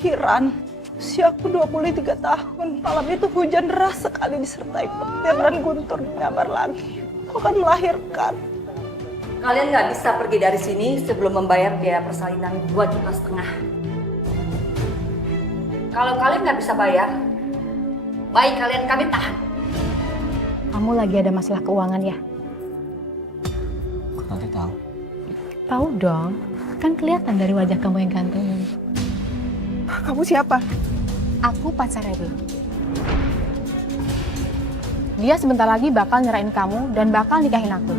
kepikiran. Usiaku 23 tahun. Malam itu hujan deras sekali disertai petir dan guntur menyambar lagi. Aku akan melahirkan. Kalian nggak bisa pergi dari sini sebelum membayar biaya persalinan 2,5 juta. Kalau kalian nggak bisa bayar, bayi kalian kami tahan. Kamu lagi ada masalah keuangan ya? Kok Tante tahu? Tahu dong, kan kelihatan dari wajah kamu yang ganteng ini. Kamu siapa? Aku pacarnya dia. Dia sebentar lagi bakal nyerahin kamu dan bakal nikahin aku.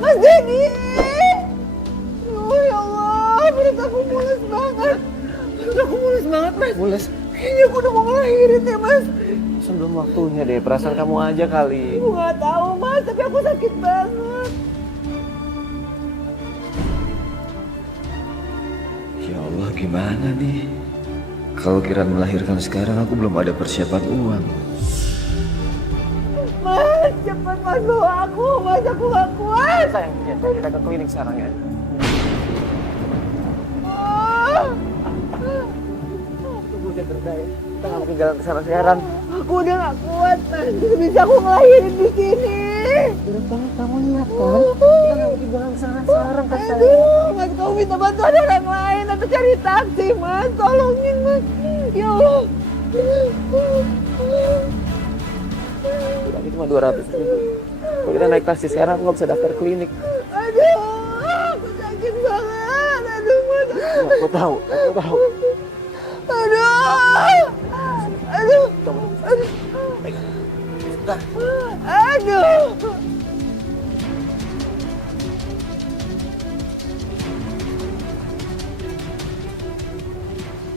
Mas Denny! Oh ya Allah, perut aku mulus banget. Perut aku mulus banget, Mas. Mulus? Kayaknya aku udah mau ngelahirin ya, Mas. Sebelum waktunya deh, perasaan kamu aja kali. Aku nggak tahu, Mas, tapi aku sakit banget. Ya Allah, gimana nih? Kalau kira melahirkan sekarang, aku belum ada persiapan uang. Mas, cepat Mas bawa aku. Mas, aku nggak kuat. Sayang, kita ke klinik sekarang ya. Ah, Tunggu aja berdaya. Kita nggak mungkin jalan ke sana sekarang. aku udah nggak kuat, Mas. Bisa aku ngelahirin di sini. Berat banget kamu lihat kan? Kita nggak mungkin jalan ke sana sekarang kan sayang. Aduh, Mas, kamu minta bantuan orang lain atau cari taksi, Mas. Tolongin, Mas. Ya Allah. Tadi cuma 200 ribu. Kalau kita naik taksi sekarang, aku nggak bisa daftar klinik. Aduh, aku sakit banget. Aduh, Mas. Aku tahu, aku tahu. Aduh. Aduh. Kamu, Aduh.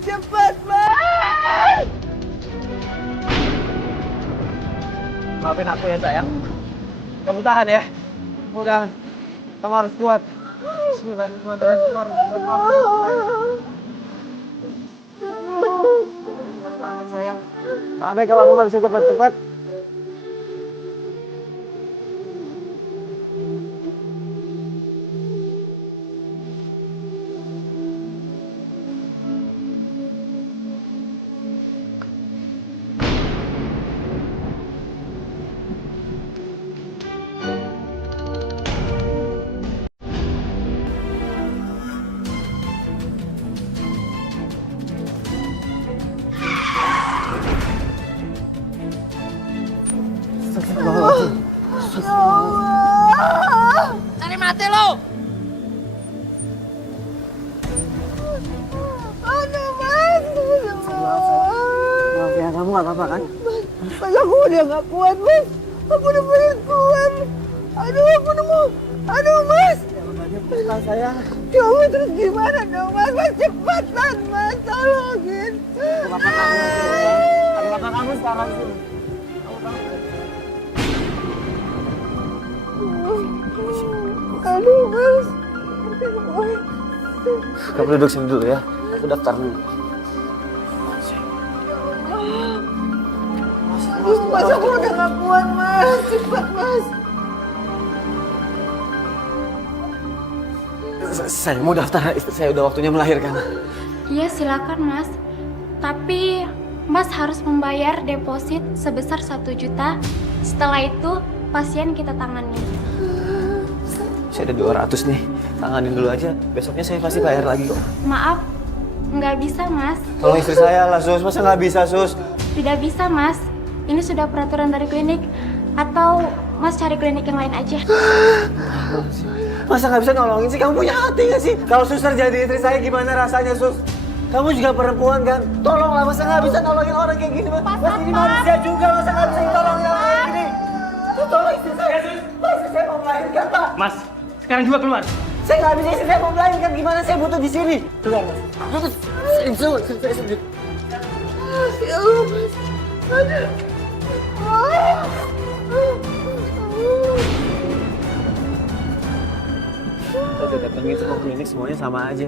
Cepat, Mas. maafin aku ya sayang. Kamu tahan ya. Kamu tahan. Kamu harus kuat. Bismillahirrahmanirrahim. Sayang. Sampai kalau aku nggak bisa cepat-cepat. Ya Allah. Cari mati lo! Aduh, Mas. Maaf ya, kamu nggak apa-apa kan? Mas, aku udah nggak kuat, Mas. Aku udah pengen keluar. Aduh, aku udah mau. Aduh, Mas. Pelan sayang. Ya Allah, terus gimana dong, Mas? Mas, cepatan, Mas. Tolongin. Bapak kamu aja ya. Ada bapak kamu sekarang sih. Aduh, Mas. Kamu duduk sini dulu ya. Aku daftar dulu. Mas, aku udah nggak kuat, Mas. Cepat, Mas. Saya mau daftar, istri saya udah waktunya melahirkan. Iya silakan Mas. Tapi Mas harus membayar deposit sebesar 1 juta. Setelah itu pasien kita tangani. Saya ada 200 nih. Tanganin dulu aja. Besoknya saya pasti bayar lagi kok. Maaf, nggak bisa Mas. Tolong istri saya lah, Sus. Masa nggak bisa, Sus? Tidak bisa Mas. Ini sudah peraturan dari klinik. Atau Mas cari klinik yang lain aja. Masa nggak bisa nolongin sih? Kamu punya hati nggak sih? Kalau suster jadi istri saya gimana rasanya, Sus? Kamu juga perempuan kan? Tolonglah, masa nggak bisa nolongin orang kayak gini, Mas? Mas ini manusia juga, masa nggak bisa nolongin orang kayak gini? Tolong istri saya, Sus. Mas, istri saya mau melahirkan, Pak. Mas, sekarang juga keluar. Saya nggak bisa, istri saya mau melahirkan. Gimana saya butuh di sini? Keluar, Mas. Terus, saya sendiri. Ya Allah, Mas. Aduh. Kita datengin semua klinik semuanya sama aja.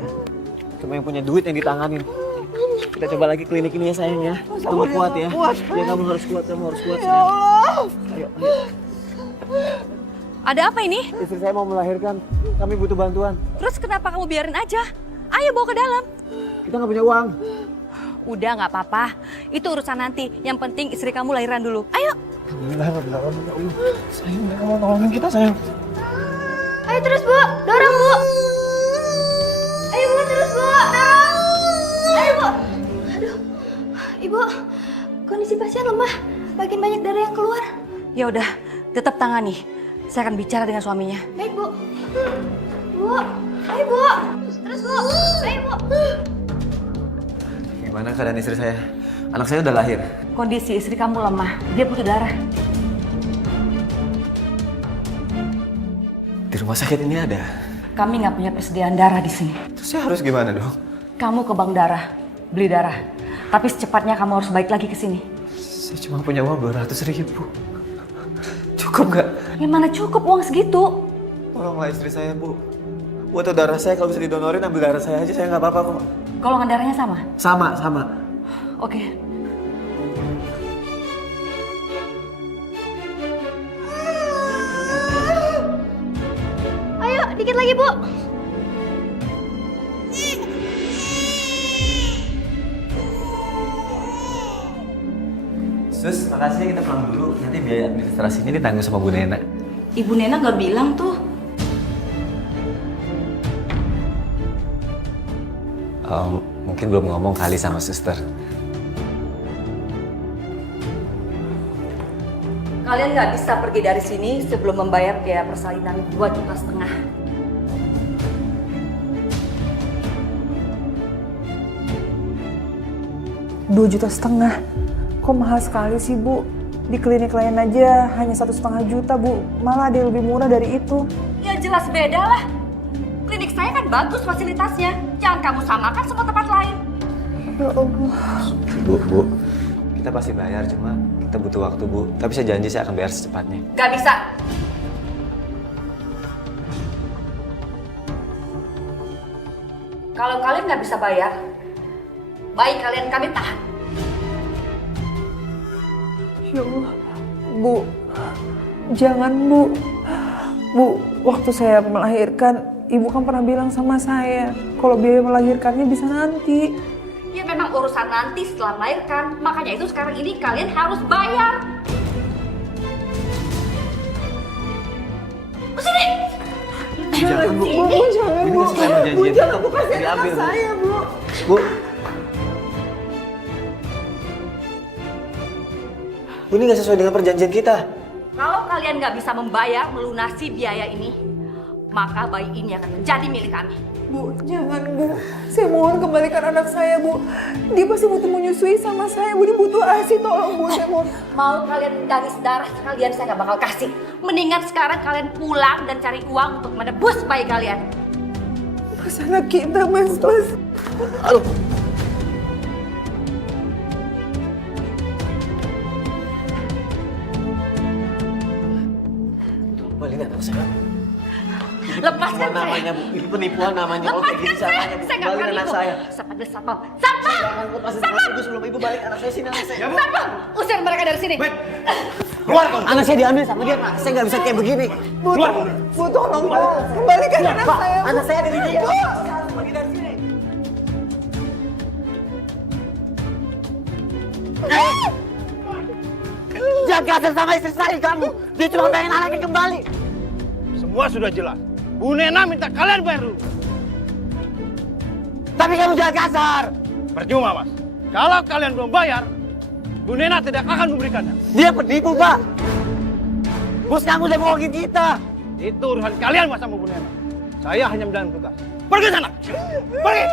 Cuma yang punya duit yang ditanganin. Kita coba lagi klinik ini ya sayang ya. Kamu kuat ya. Ya kamu harus kuat, Ya sayang. Allah. Ayo. Ada apa ini? Istri saya mau melahirkan. Kami butuh bantuan. Terus kenapa kamu biarin aja? Ayo bawa ke dalam. Kita nggak punya uang. Udah nggak apa-apa. Itu urusan nanti. Yang penting istri kamu lahiran dulu. Ayo. Alhamdulillah. Sayang, mereka mau tolongin kita sayang. Ayo terus Bu, dorong Bu. Ayo Bu, terus Bu, dorong. Ayo Bu. Aduh, Ibu, kondisi pasien lemah. Makin banyak darah yang keluar. Ya udah, tetap tangani. Saya akan bicara dengan suaminya. Baik Bu. Bu, ayo Bu. Terus Bu, ayo Bu. Gimana keadaan istri saya? Anak saya udah lahir. Kondisi istri kamu lemah. Dia butuh darah. Di rumah sakit ini ada. Kami nggak punya persediaan darah di sini. Terus saya harus gimana dong? Kamu ke bank darah, beli darah. Tapi secepatnya kamu harus balik lagi ke sini. Saya cuma punya uang 200.000. Cukup nggak? Ya mana cukup uang segitu? Tolonglah istri saya, Bu. Buat darah saya kalau bisa didonorin, ambil darah saya aja. Saya nggak apa-apa kok. Golongan darahnya sama? Sama. Oke. Ayo, dikit lagi Bu. Sus, makasih ya, kita pulang dulu. Nanti biaya administrasinya ditanggung sama Bu Nena. Ibu Nena nggak bilang tuh. Mungkin belum ngomong kali sama suster. Kalian nggak bisa pergi dari sini sebelum membayar biaya persalinan 2,5 juta. 2,5 juta. Kok mahal sekali sih, Bu? Di klinik lain aja hanya 1,5 juta, Bu. Malah ada yang lebih murah dari itu. Ya jelas beda lah. Klinik saya kan bagus fasilitasnya. Jangan kamu samakan semua tempat lain. Ya Allah. Bu, kita pasti bayar, cuma kita butuh waktu, Bu. Tapi saya janji saya akan bayar secepatnya. Gak bisa. Kalau kalian nggak bisa bayar, baik kalian kami tahan. Ya Allah. Bu, jangan, Bu. Bu, waktu saya melahirkan, Ibu kan pernah bilang sama saya kalau biaya melahirkannya bisa nanti. Ya memang urusan nanti setelah melahirkan. Makanya itu sekarang ini kalian harus bayar. Sini. Jangan, Bu. Bu, jangan, Bu. Bu, jangan, Bu. Kasih anak saya, Bu. Bu. Bu, ini nggak sesuai dengan perjanjian kita. Kalau kalian nggak bisa membayar melunasi biaya ini, maka bayi ini akan menjadi milik kami. Bu, jangan, Bu. Saya mohon kembalikan anak saya, Bu. Dia pasti butuh menyusui sama saya, Bu. Dia butuh ASI, tolong, Bu. Saya mohon. Mau kalian garis darah sekalian saya nggak bakal kasih. Mendingan sekarang kalian pulang dan cari uang untuk menebus bayi kalian. Mas, anak kita, Mas. Aduh. Balik anak saya. Lepaskan saya. Namanya, Bu. Ini penipuan namanya. Kalau kayak gini Lepaskan saya. caranya, Bu. Saya nggak Balik pernah anak nipu. saya. Satpam, satpam, satpam. Jangan lepasin tangan Ibu sebelum Ibu balik. Anak saya sini, anak saya. Satpam, usir mereka dari sini. Keluar, anak saya diambil sama dia, Pak. Saya nggak bisa kayak begini. Bu, Bu, tolong, Bu. Kembalikan anak Pak, saya, Bu. anak saya ada di dia. Bu. Pergi dari sini. Jangan kasar sama istri saya kamu. Dia cuma pengen anaknya kembali. Semua sudah jelas. Bu Nena minta kalian bayar dulu. Tapi kamu jangan kasar. Percuma, Mas. Kalau kalian belum bayar, Bu Nena tidak akan memberikannya. Dia penipu, Pak. Bos kamu udah bohongin kita. Itu urusan kalian, Mas, sama Bu Nena. Saya hanya menjalankan tugas. Pergi sana. Pergi.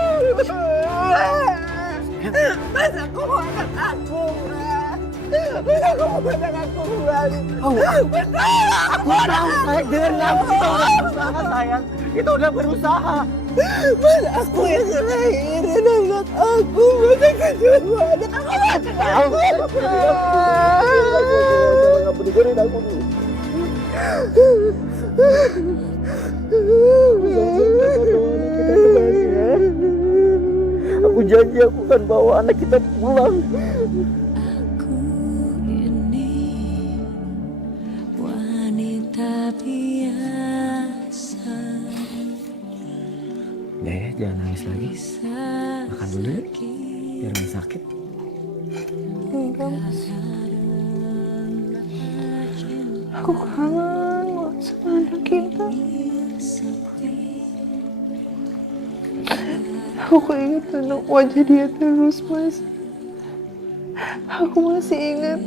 Mas, aku mau anak aku, Mas. Kamu pegang aku kembali. Aku tahu sayang, dengan kamu kita udah berusaha sayang. Kita udah berusaha. Mana aku yang ngelahirin anak aku. Mana kedua anak aku. Kamu dengerin aku dulu. Aku janji aku akan bawa anak kita pulang. Aku ini wanita biasa. Ya, jangan nangis lagi. Makan dulu ya, biar gak sakit. Enggak, Mas. Aku kangen banget sama anak kita. Aku ingat tentang wajah dia terus, Mas. Aku masih ingat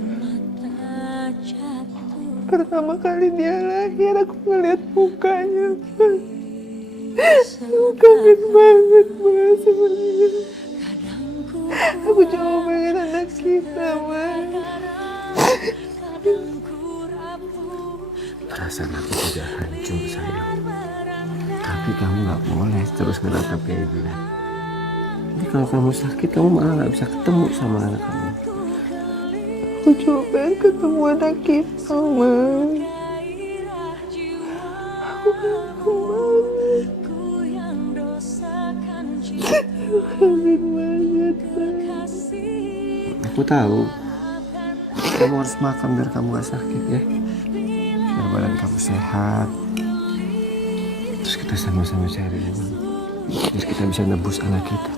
pertama kali dia lahir, aku ngeliat mukanya, Mas. Aku kangen banget, Mas, sama dia. Aku cuma pengen anak kita, Mas. Perasaan aku sudah hancur sayang. Tapi kamu gak boleh terus ngeratap kayak gini. Nanti kalau kamu sakit, kamu malah gak bisa ketemu sama anak kamu. Aku cuma pengen ketemu anak kita, Mas. Aku kangen banget, Mas. Aku tahu kamu harus makan biar kamu gak sakit ya. Biar badan kamu sehat. Terus kita sama-sama cari uang. Biar kita bisa nebus anak kita.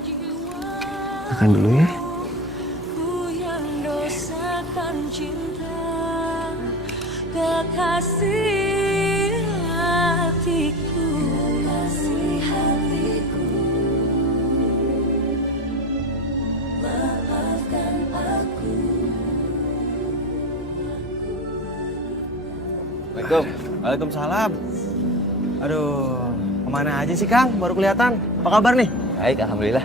Makan dulu ya. Ku yang dosakan cinta, kekasih hatiku, kekasih hatiku. Maafkan aku. Assalamualaikum. Waalaikumsalam. Aduh, kemana aja sih Kang? Baru kelihatan. Apa kabar nih? Baik, alhamdulillah.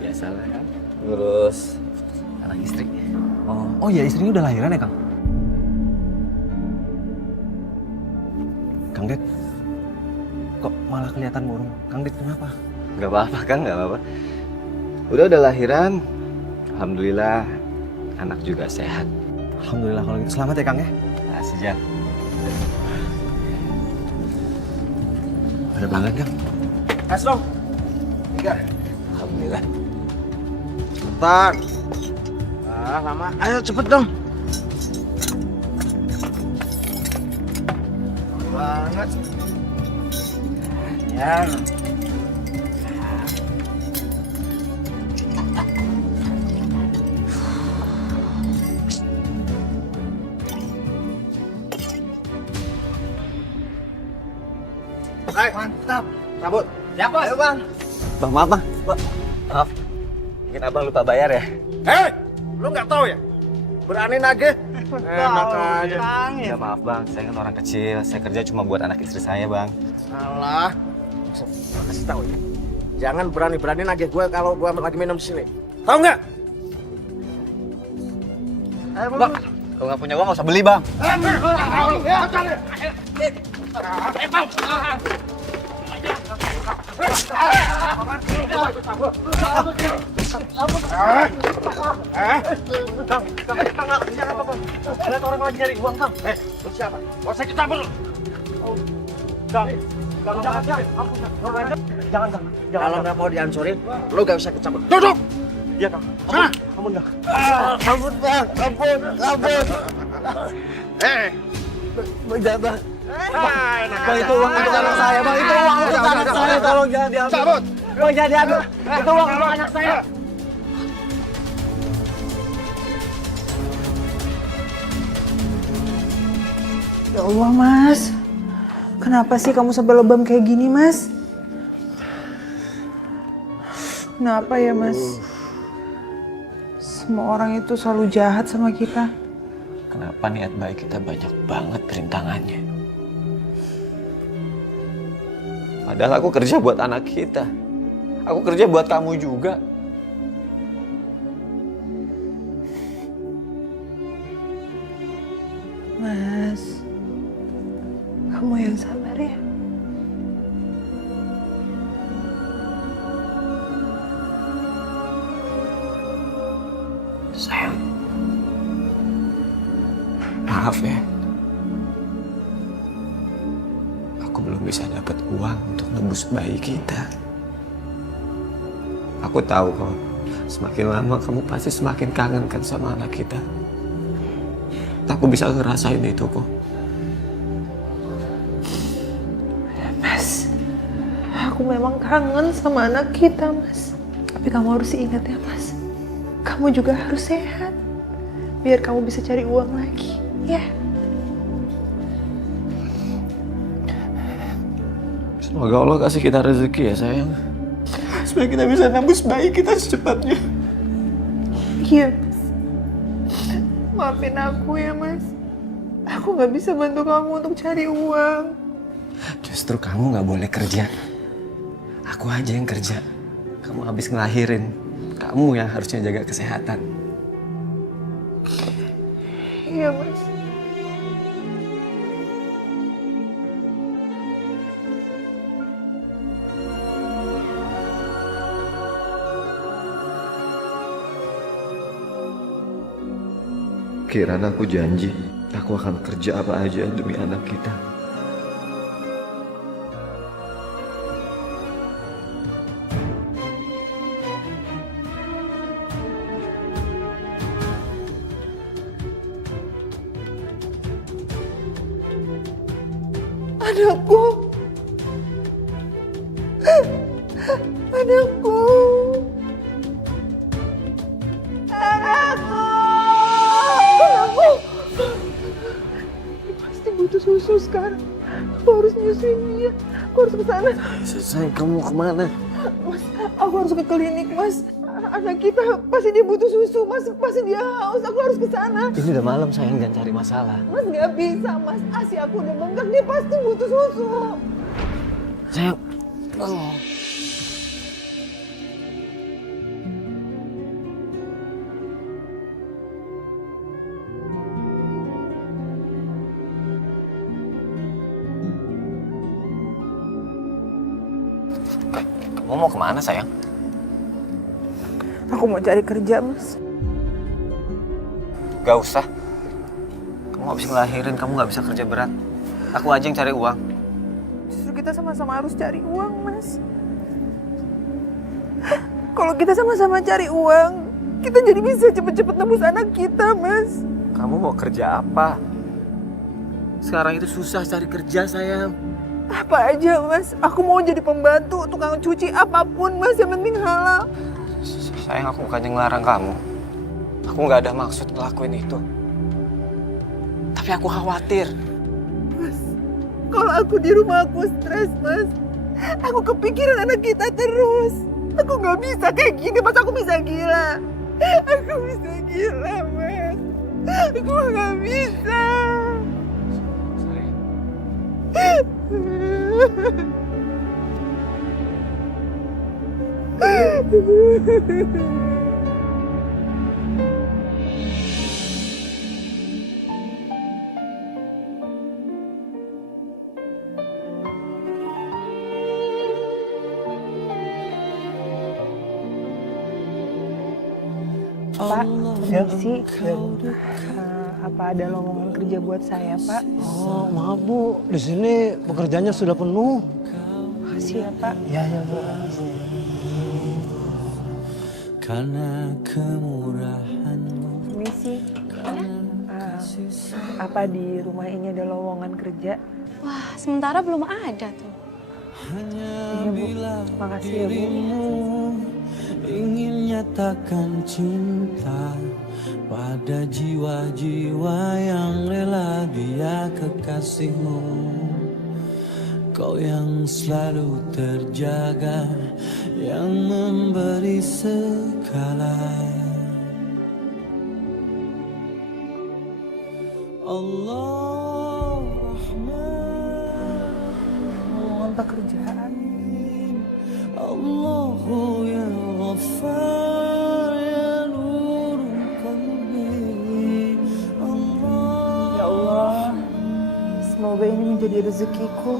Biasalah kan, ngurus anak istri. Oh ya istrinya udah lahiran ya Kang? Kang Det, kok malah kelihatan murung? Kang Det kenapa? Gak apa-apa Kang, gak apa-apa. Udah lahiran. Alhamdulillah, anak juga sehat. Alhamdulillah kalau gitu. Selamat ya Kang ya. Makasih, Jan. Ada pelanggan Kang. Kas dong. 3. Alhamdulillah. Bentar. Lama. Ayo cepet dong. Banget. Ya. Hai, mantap. Cabut. Ya Bos. Ayo, Bang. Bang, maaf Bang. Maaf. Mungkin abang lupa bayar ya? Hei, lu nggak tahu ya? Berani nagih? Enak aja. Ya maaf Bang, saya kan orang kecil. Saya kerja cuma buat anak istri saya Bang. Salah. Gua kasih tahu ya. Jangan berani-berani nagih gue kalau gue lagi minum di sini. Tahu nggak? Bang, kalau nggak punya uang nggak usah beli Bang. Lihat orang lagi nyari uang, Kang. Lu siapa? Mau saya campur lu. Jangan. Kalau nggak mau dihancurin, lu nggak bisa kecampur. Duduk. Iya, Kang. Sana. Kamu nggak. Ampun, Bang. Ampun. Bang, Bang, itu uang untuk anak saya. Bang, itu uang untuk anak saya. Tolong jangan diambil. Cabut. Bang, jangan diambil. Itu uang untuk anak saya. Ya Allah, Mas. Kenapa sih kamu sampai lebam kayak gini, Mas? Kenapa ya, Mas? Semua orang itu selalu jahat sama kita. kenapa niat baik kita banyak banget perintangannya? Padahal aku kerja buat anak kita. Aku kerja buat kamu juga. Mas, kamu yang sabar ya. Sayang, maaf ya. Aku belum bisa dapat uang untuk nebus bayi kita. Aku tahu kok, semakin lama kamu pasti semakin kangen kan sama anak kita. Aku bisa ngerasain itu kok. Mas, aku memang kangen sama anak kita, Mas. Tapi kamu harus ingat ya, Mas. Kamu juga harus sehat. Biar kamu bisa cari uang lagi, ya. Semoga Allah kasih kita rezeki ya sayang. Supaya kita bisa nembus bayi kita secepatnya. Iya, Mas. Maafin aku ya, Mas. Aku nggak bisa bantu kamu untuk cari uang. Justru kamu nggak boleh kerja. Aku aja yang kerja. Kamu habis ngelahirin. Kamu yang harusnya jaga kesehatan. Iya, Mas. Kirana aku janji, aku akan kerja apa aja demi anak kita. Anakku. Anakku. Anakku. Anakku. Pasti butuh susu sekarang. Aku harus nyusuin dia. Aku harus ke sana. Sayang, kamu kemana? Mas, aku harus ke klinik, Mas. Anak kita pasti dia butuh susu, Mas. Pasti dia haus. Aku harus ke sana. Ini udah malam sayang, jangan cari masalah. Mas nggak bisa, Mas. Asi aku udah bengkak. Dia pasti butuh susu. Sayang. Kamu mau kemana sayang? Aku mau cari kerja, Mas. Gak usah. Kamu habis ngelahirin, kamu gak bisa kerja berat. Aku aja yang cari uang. Justru kita sama-sama harus cari uang, Mas. Kalau kita sama-sama cari uang, kita jadi bisa cepet-cepet nembus anak kita, Mas. Kamu mau kerja apa? Sekarang itu susah cari kerja sayang. Apa aja, Mas. Aku mau jadi pembantu, tukang cuci, apapun, Mas. Yang penting halal. Sayang, aku bukannya ngelarang kamu. Aku gak ada maksud ngelakuin itu. Tapi aku khawatir. Mas, kalau aku di rumah aku stres, Mas. Aku kepikiran anak kita terus. Aku nggak bisa kayak gini, Mas. Aku bisa gila. Aku bisa gila, Mas. Aku nggak bisa. Pak, permisi. Apa ada lowongan kerja buat saya, Pak? Oh, maaf Bu, di sini pekerjaannya sudah penuh. Makasih ya, Pak. Ya, Bu. Karena kemurahanmu. Permisi. Apa di rumah ini ada lowongan kerja? Wah, sementara belum ada tuh. Iya, Bu. Makasih ya, Bu. Ingin nyatakan cinta pada jiwa-jiwa yang rela dia kekasihmu. Kau yang selalu terjaga, yang memberi segala. Allah Rahman, Lowongan pekerjaan. Allahu ya Ghaffar ya Nur Qalbi. Allah Ya Allah, jadi rezekiku.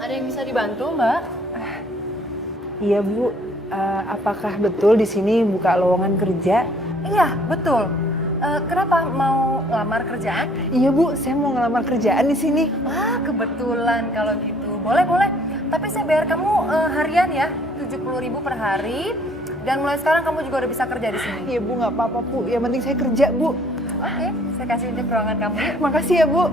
Ada yang bisa dibantu, Mbak? Iya Bu, apakah betul di sini buka lowongan kerja? Iya, betul. Kenapa mau ngelamar kerjaan? Iya Bu, saya mau ngelamar kerjaan di sini. Wah, kebetulan kalau gitu. Boleh, boleh. Tapi saya bayar kamu harian ya, 70.000 per hari. Dan mulai sekarang kamu juga udah bisa kerja di sini. Iya Bu, nggak apa-apa Bu. Yang penting saya kerja Bu. Oke, saya kasih unjuk ruangan kamu. Makasih ya Bu.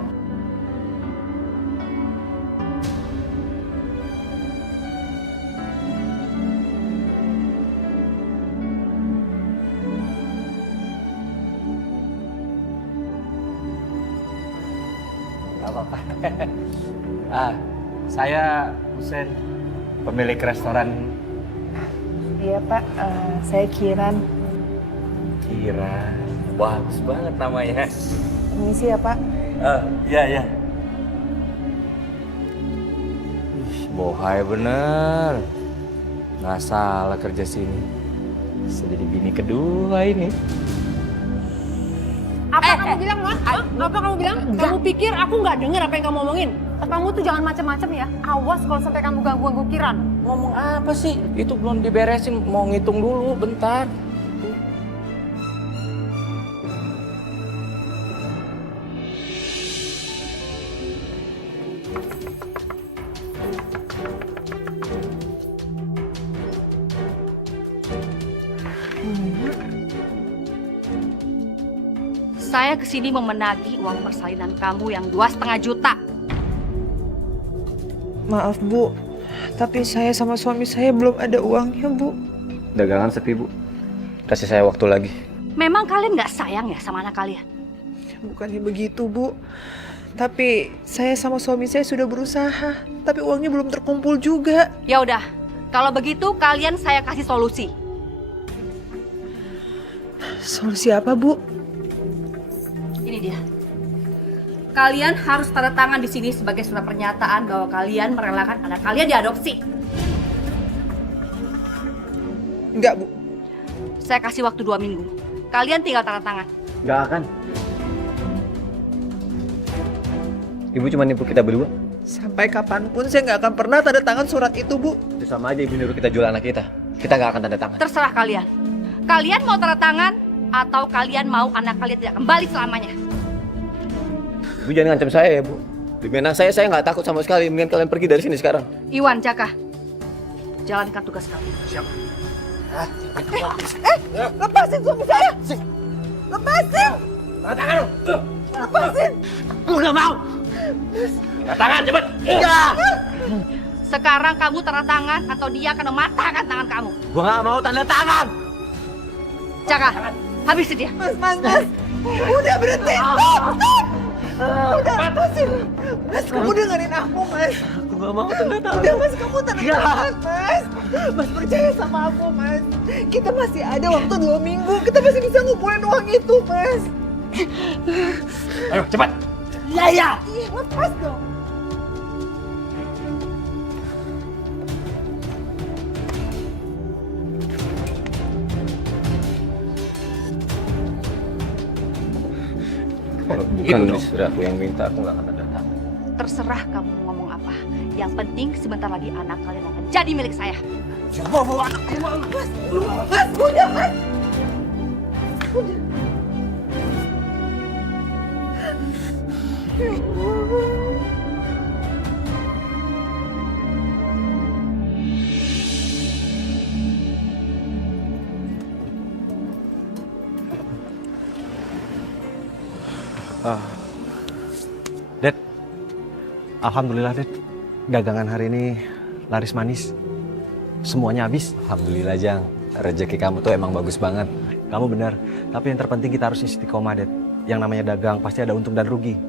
Gak apa-apa. Saya Husen, pemilik restoran. Iya Pak, saya Kiran. Kira, bagus banget namanya. Permisi ya Pak. Iya. Bohai bener. Nggak salah kerja sini. Bisa jadi bini kedua ini. Apa kamu bilang, Mon? Apa kamu bilang? Kamu pikir aku nggak dengar apa yang kamu omongin? Kamu tuh jangan macam-macam ya. Awas kalau sampai kamu ganggu-ganggu Kiran. Ngomong apa sih? Itu belum diberesin, mau ngitung dulu bentar. Saya kesini mau menagih uang persalinan kamu yang 2,5 juta. Maaf Bu, tapi saya sama suami saya belum ada uangnya Bu. Dagangan sepi, Bu. Kasih saya waktu lagi. Memang kalian nggak sayang ya sama anak kalian? Bukannya begitu Bu, tapi saya sama suami saya sudah berusaha, tapi uangnya belum terkumpul juga. Ya udah, kalau begitu kalian saya kasih solusi. Solusi apa Bu? Ini dia. Kalian harus tanda tangan di sini sebagai surat pernyataan bahwa kalian merelakan anak kalian diadopsi. Enggak Bu. Saya kasih waktu 2 minggu. Kalian tinggal tanda tangan. Nggak akan. Ibu cuma nipu kita berdua. Sampai kapanpun saya nggak akan pernah tanda tangan surat itu Bu. Itu sama aja ibu nyuruh kita jual anak kita. Kita nggak akan tanda tangan. Terserah kalian. Kalian mau tanda tangan atau kalian mau anak kalian tidak kembali selamanya? Ibu jangan ngancam saya ya, Bu. Demi anak saya nggak takut sama sekali. Mendingan kalian pergi dari sini sekarang. Iwan, Jaka. Jalankan tugas kamu. Siap. Lepasin suami saya! Lepasin! Tanda tangan lu! Lepasin! Gue nggak mau! Tanda tangan, cepet! Sekarang kamu tanda tangan atau dia akan mematahkan tangan kamu. Gue nggak mau tanda tangan! Jaka, habisin dia. Mas! Udah berhenti! Stop! Udah, lepasin! Mas, kamu dengerin aku, Mas! Gue nggak mau tanda tangan! Udah, Mas, kamu tanda tangan, Mas! Mas, percaya sama aku, Mas! Kita masih ada waktu 2 minggu. Kita masih bisa ngumpulin uang itu, Mas! Ayo, cepat! Iya! Iya, lepas dong! Kalau bukan istri aku yang minta, aku nggak akan tanda tangan. Terserah kamu ngomong apa. Yang penting sebentar lagi anak kalian akan jadi milik saya. Mas, udah, Mas! Udah. Dad, alhamdulillah Dad, dagangan hari ini laris manis. Semuanya habis. Alhamdulillah Jang, rezeki kamu tuh emang bagus banget. Kamu benar, tapi yang terpenting kita harus istiqomah Dad. Yang namanya dagang pasti ada untung dan rugi.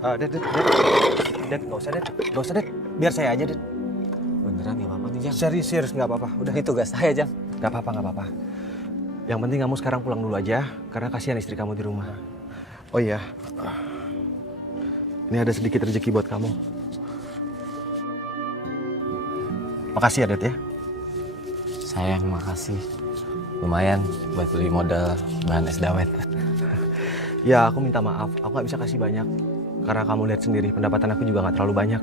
Dad, gak usah Dad, biar saya aja Dad. Beneran gak apa-apa nih Jang? Serius gak apa-apa, udah. Ini tugas saya Jang. Gak apa-apa. Yang penting kamu sekarang pulang dulu aja, karena kasihan istri kamu di rumah. Oh iya, ini ada sedikit rezeki buat kamu. Makasih ya Dad ya. Sayang, makasih. lumayan buat beli modal bahan es dawet. Ya aku minta maaf, aku nggak bisa kasih banyak. Karena kamu lihat sendiri, pendapatan aku juga nggak terlalu banyak.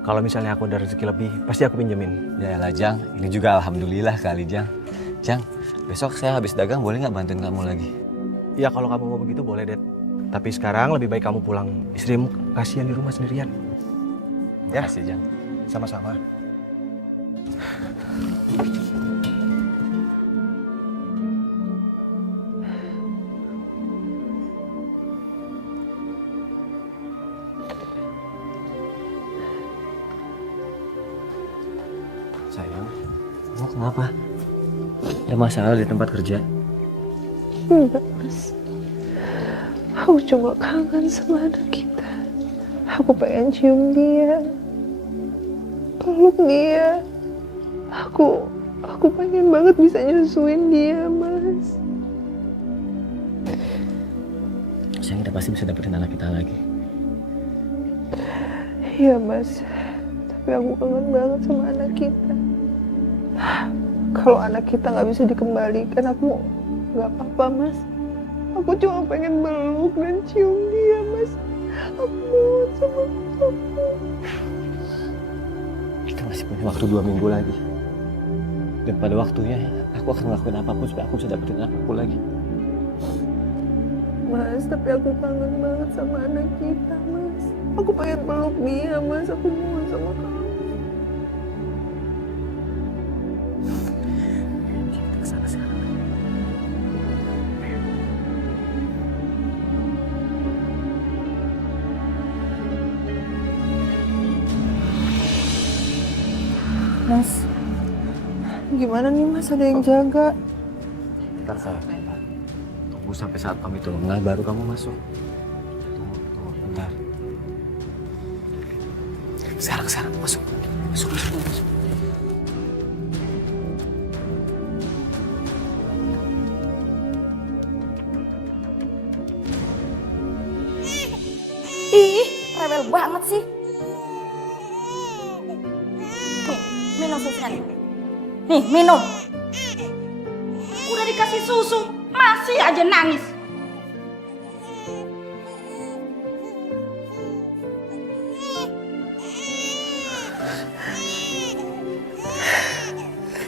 Kalau misalnya aku ada rezeki lebih, pasti aku pinjemin. Ya lah Jang, ini juga alhamdulillah kali Jang. Jang, besok saya habis dagang boleh nggak bantuin kamu lagi? Ya kalau kamu mau begitu boleh, Det. Tapi sekarang lebih baik kamu pulang. Istrimu kasihan di rumah sendirian. Ya, Makasih Jang. sama-sama. Sayang, kamu kenapa? Ada masalah di tempat kerja? Enggak, Mas. Aku cuma kangen sama anak kita. Aku pengen cium dia, peluk dia. Aku pengen banget bisa nyusuin dia, Mas. Sayang, kita pasti bisa dapetin anak kita lagi. Iya, Mas. Tapi aku kangen banget sama anak kita. Kalau anak kita nggak bisa dikembalikan, aku nggak apa-apa, Mas. Aku cuma pengen meluk dan cium dia, Mas. Aku mohon sama kamu. Kita masih punya waktu 2 minggu lagi. Dan pada waktunya, aku akan ngelakuin apapun supaya aku bisa dapetin anakku lagi. Mas, tapi aku kangen banget sama anak kita, Mas. Aku pengen peluk dia, Mas. Aku mohon sama kamu. Kita kesana sekarang. Mas, gimana nih, Mas? Ada yang jaga? Ntar saya tunggu sampai saat kami itu lengah, baru kamu masuk. Tunggu, bentar. Sekarang masuk. Masuk. Ih, rewel banget sih. Nih, minum susunya nih. Nih, minum. Udah dikasih susu, masih aja nangis.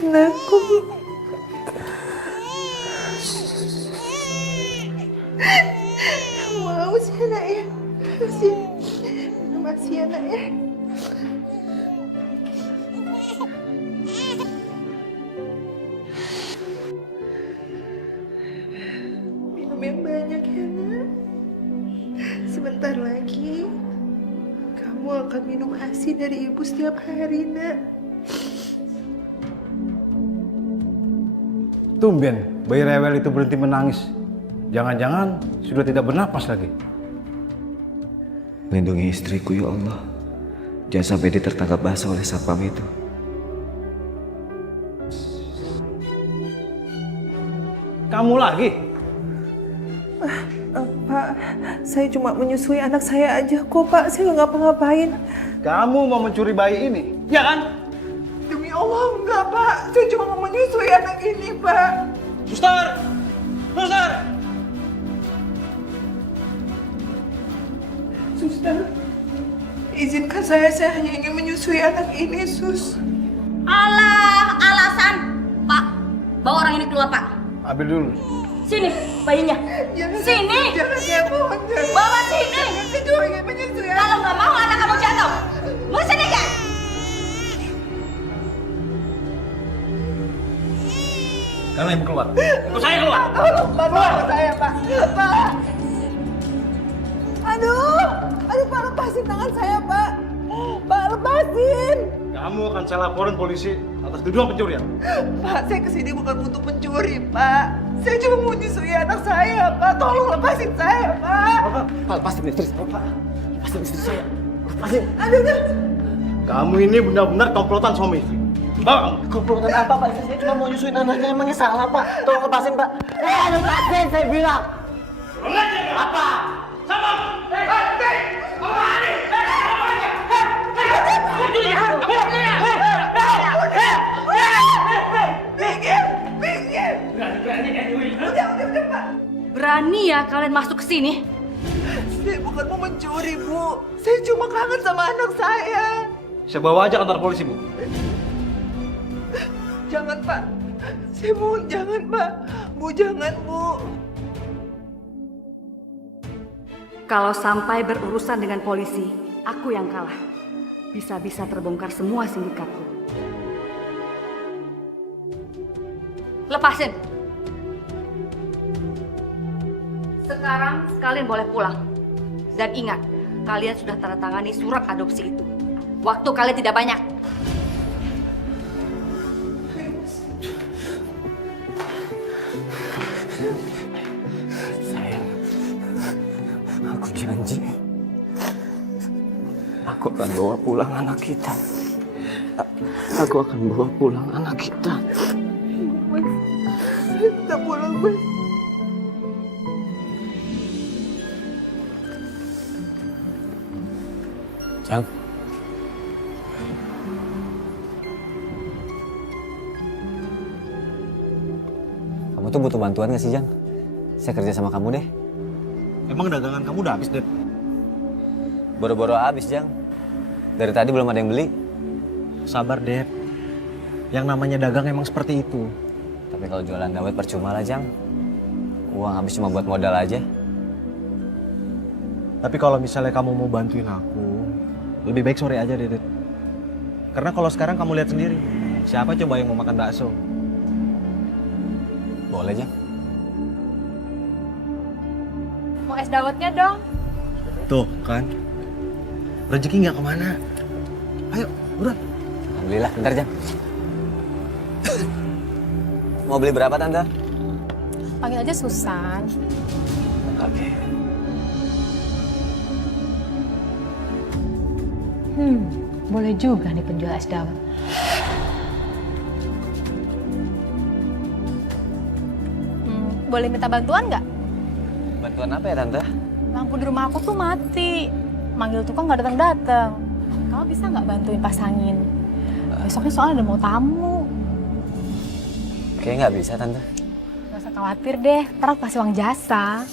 Anakku. Mau sih anak ya. Makasih anak ya. Minum yang banyak ya, Nak. Sebentar lagi kamu akan minum ASI dari ibu setiap hari, Nak. Tumben, bayi rewel itu berhenti menangis. Jangan-jangan sudah tidak bernapas lagi. Lindungi istriku ya Allah. Jangan sampai dia tertangkap basah oleh satpam itu. Kamu lagi? Pak, saya cuma menyusui anak saya aja kok, Pak. Saya nggak ngapa-ngapain. Kamu mau mencuri bayi ini? Ya kan? Demi Allah, enggak, Pak. Saya cuma mau menyusui anak ini, Pak. Suster! Suster! Suster, izinkan saya hanya ingin menyusui anak ini, Sus. Alah, alasan. Pak, bawa orang ini keluar, Pak. Ambil dulu. Sini, bayinya. Sini. Jangan, saya mohon, jangan. Bawa sini. Saya cuma ingin menyusui anak. Kalau nggak mau anak kamu jatuh. Mau sini nggak? Karena ibu keluar. Ikut saya keluar. Tolong, Pak, tolong saya, Pak. Pak. Aduh, Pak, lepasin tangan saya, Pak. Pak, lepasin. Kamu akan saya laporin polisi atas tuduhan pencurian. Pak, saya kesini bukan untuk mencuri, Pak. Saya cuma mau nyusui anak saya, Pak. Tolong lepasin saya, Pak. Pak, lepasin istri saya, Pak. Lepasin istri saya. Lepasin. Aduh. Kamu ini benar-benar komplotan suami istri. Bawa. Komplotan apa, Pak? Saya cuma mau nyusuin anaknya, emangnya salah, Pak? Tolong lepasin, Pak. Lepasin, saya bilang. Apa? Sama. Pinggir. Berani ya kalian masuk ke sini? Saya bukan mau mencuri, Bu. Saya cuma kangen sama anak saya. Saya bawa aja kantor polisi, Bu. Jangan, Pak. Saya mohon jangan, Pak. Bu, jangan, Bu. Kalau sampai berurusan dengan polisi, aku yang kalah. Bisa-bisa terbongkar semua sindikatku. Lepasin. Sekarang kalian boleh pulang. Dan ingat, kalian sudah tanda tangani surat adopsi itu. Waktu kalian tidak banyak. Sayang, aku janji. Aku akan bawa pulang anak kita. Aku akan bawa pulang anak kita. Kita pulang, Mas. Jang. Kamu tuh butuh bantuan gak sih, Jang? Saya kerja sama kamu deh. Emang dagangan kamu udah habis, Dad? Boro-boro habis, Jang. Dari tadi belum ada yang beli. Sabar, Dad. Yang namanya dagang emang seperti itu. Tapi kalau jualan dawet percuma lah, Jang. Uang habis cuma buat modal aja. Tapi kalau misalnya kamu mau bantuin aku, lebih baik sore aja deh, Dad. Karena kalau sekarang kamu lihat sendiri, siapa coba yang mau makan bakso? Boleh, Jang. Mau es dawetnya dong. Tuh, kan? Rezeki nggak kemana. Ayo, buruan. Alhamdulillah, bentar, Jang. Mau beli berapa, Tante? Panggil aja Susan. Oke. Boleh juga nih penjual es dawet. Boleh minta bantuan nggak? Bantuan apa ya, Tante? Lampu di rumah aku tuh mati. Manggil tukang nggak datang-datang. Kamu bisa nggak bantuin pasangin? Besoknya soalnya ada mau tamu. Kayaknya nggak bisa, Tante. Gak usah khawatir deh, ntar aku kasih uang jasa.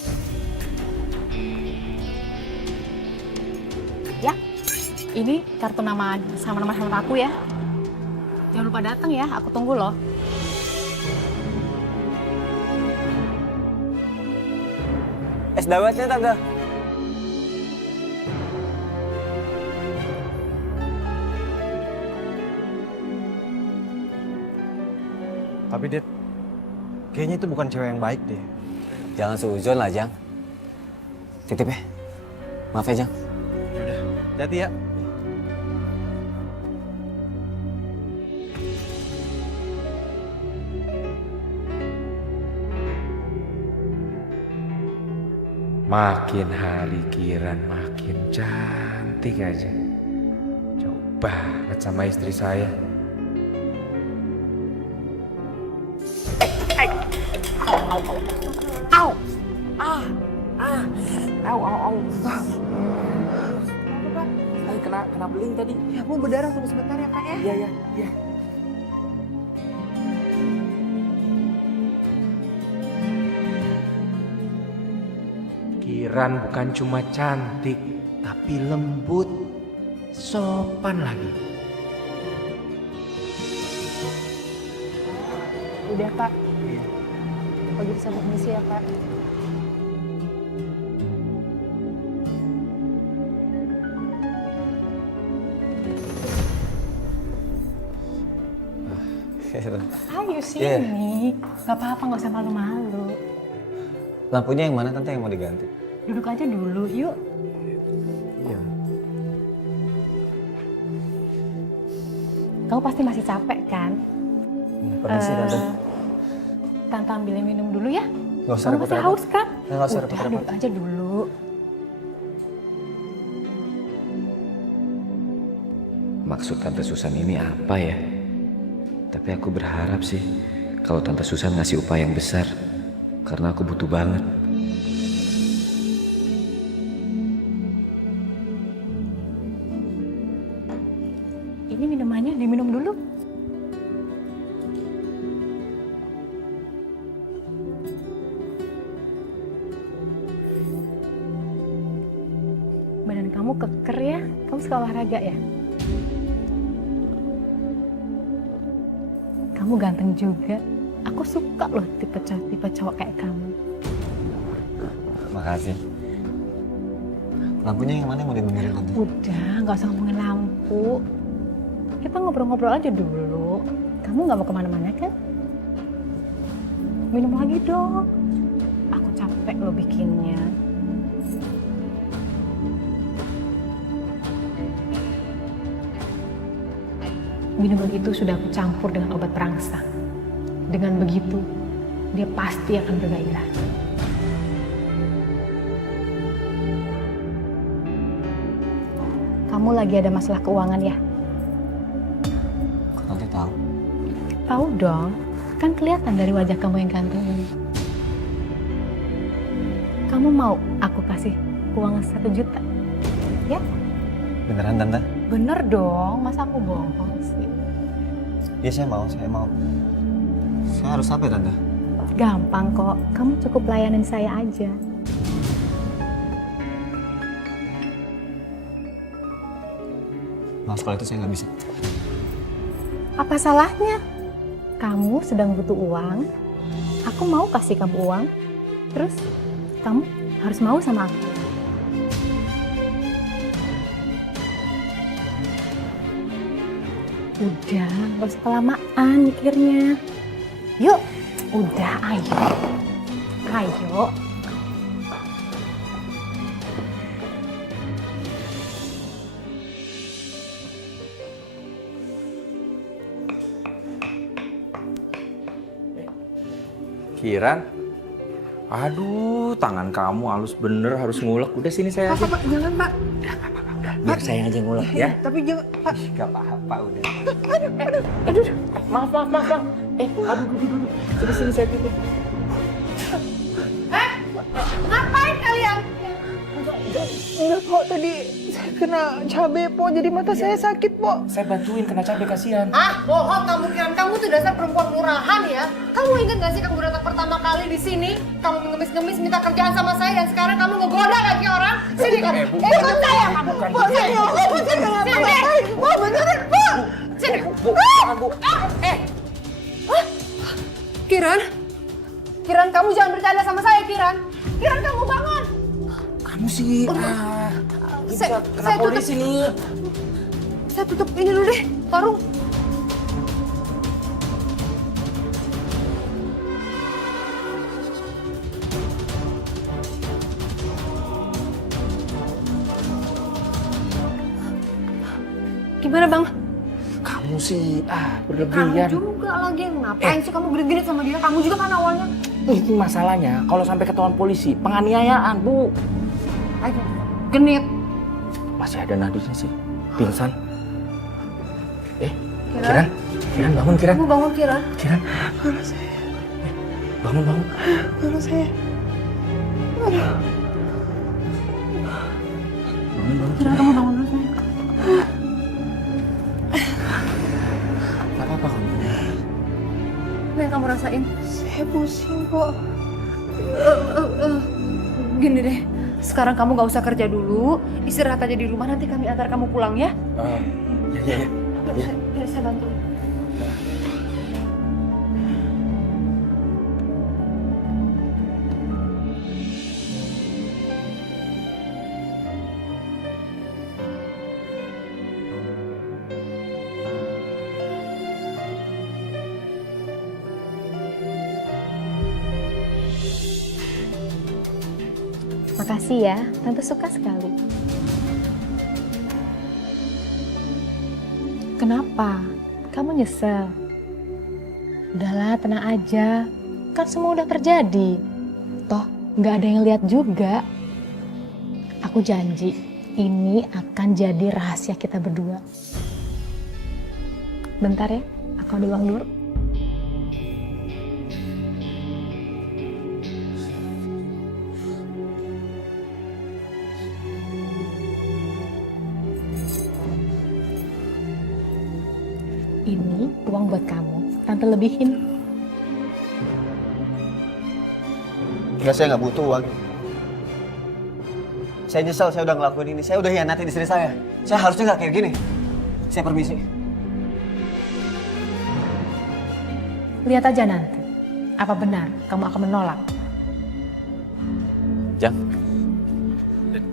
Ya, ini kartu nama sama nama aku ya. Jangan lupa datang ya, aku tunggu loh. Es dawetnya, Tante. Tapi, Dad, kayaknya itu bukan cewek yang baik deh. Jangan suzon lah, Jang. Titip ya. Maaf ya, Jang. Yaudah, hati-hati ya. Makin hari Kiran makin cantik aja. Jauh banget sama istri saya. Au! Ah! Ah! Au, au, au. Kena beling tadi. Ya, mau berdarah tunggu sebentar ya, Kak ya. Iya, iya, iya. Kiran bukan cuma cantik, tapi lembut, sopan lagi. Udah Pak. Kalau gitu saya permisi ya Pak. Ayo sini. Gak apa-apa, gak usah malu-malu. Lampunya yang mana, Tante, yang mau diganti? Duduk aja dulu, yuk. Iya. Kamu pasti masih capek kan? Permisi, Tante. Tante ambilin minum dulu ya. Gak usah Kamu masih repot-repot. haus kan? Nggak usah Udah, repot-repot. duduk aja dulu. Maksud Tante Susan ini apa ya? Tapi aku berharap sih kalau Tante Susan ngasih upah yang besar. Karena aku butuh banget. Ini minumannya diminum dulu. Pinter ya, kamu suka olahraga ya? Kamu ganteng juga. Aku suka loh tipe cowok kayak kamu. Makasih. Lampunya yang mana mau dibenerin tante? Udah, nggak usah ngomongin lampu. Kita ngobrol-ngobrol aja dulu. Kamu nggak mau kemana-mana kan? Minum lagi dong. Aku capek loh bikinnya. Minuman itu sudah aku campur dengan obat perangsang. Dengan begitu, dia pasti akan bergairah. Kamu lagi ada masalah keuangan ya? Kok tante tahu? Tahu dong, kan kelihatan dari wajah kamu yang ganteng ini. Kamu mau aku kasih uang 1 juta? Ya? Beneran tante? Bener dong, masa aku bohong sih? Iya saya mau. Saya harus apa ya tante? Gampang kok, kamu cukup layanin saya aja. Maaf kalau itu saya nggak bisa. Apa salahnya? Kamu sedang butuh uang, aku mau kasih kamu uang, terus kamu harus mau sama aku. Udah, gak usah kelamaan mikirnya. Yuk, udah, ayo. Ayo. Kiran, aduh tangan kamu halus bener harus ngulek. Udah sini saya aja. Pak, jangan Pak. Biar saya aja ngulek ya. Tapi jangan Pak. Gak apa-apa udah. Aduh, maaf. Aduh. Sini saya tutup. Ngapain kalian? Enggak kok, tadi saya kena cabai po, jadi mata saya sakit po. Saya bantuin kena cabai kasihan. Bohong kamu Kiran, kamu tuh dasar perempuan murahan ya. Kamu ingat gak sih kamu datang pertama kali di sini? Kamu ngemis-ngemis minta kerjaan sama saya dan sekarang kamu ngegoda lagi orang. Sini kan? Ikut saya kamu. Po, saya ngapain? Po, beneran po. Sini. Bu. Kiran, kamu jangan bercanda sama saya Kiran. Kiran, kamu bangun. Kamu sih, bisa kena polisi nih. Saya tutup ini dulu deh, Tarung. Gimana Bang? Kamu sih, Kamu berlebihan. juga lagi, ngapain sih kamu gede-gede sama dia? Kamu juga kan awalnya. Itu masalahnya, kalau sampai ketahuan polisi, penganiayaan, Bu. Ayo, genit. Masih ada nadinya sih, pingsan. Kiran bangun Kiran. Kamu bangun Kiran. Kiran. Mana saya? Bangun. Mana saya? Bangun. Kiran, kamu bangun dulu sayang. Gak apa-apa kamu. Apa yang kamu rasain? Saya pusing po. Gini deh, sekarang kamu gak usah kerja dulu, istirahat aja di rumah, nanti kami antar kamu pulang ya. Iya. Saya bantu. Makasih ya, Tante suka sekali. Kenapa? Kamu nyesel? Udahlah, tenang aja. Kan semua udah terjadi. Toh, nggak ada yang lihat juga. Aku janji, ini akan jadi rahasia kita berdua. Bentar ya, aku ambil uang dulu. Ini uang buat kamu, Tante lebihin. Enggak, saya nggak butuh uang. Saya nyesel saya udah ngelakuin ini. Saya udah hianatin istri saya. Saya harusnya nggak kayak gini. Saya permisi. Lihat aja nanti. Apa benar kamu akan menolak? Jang. Den,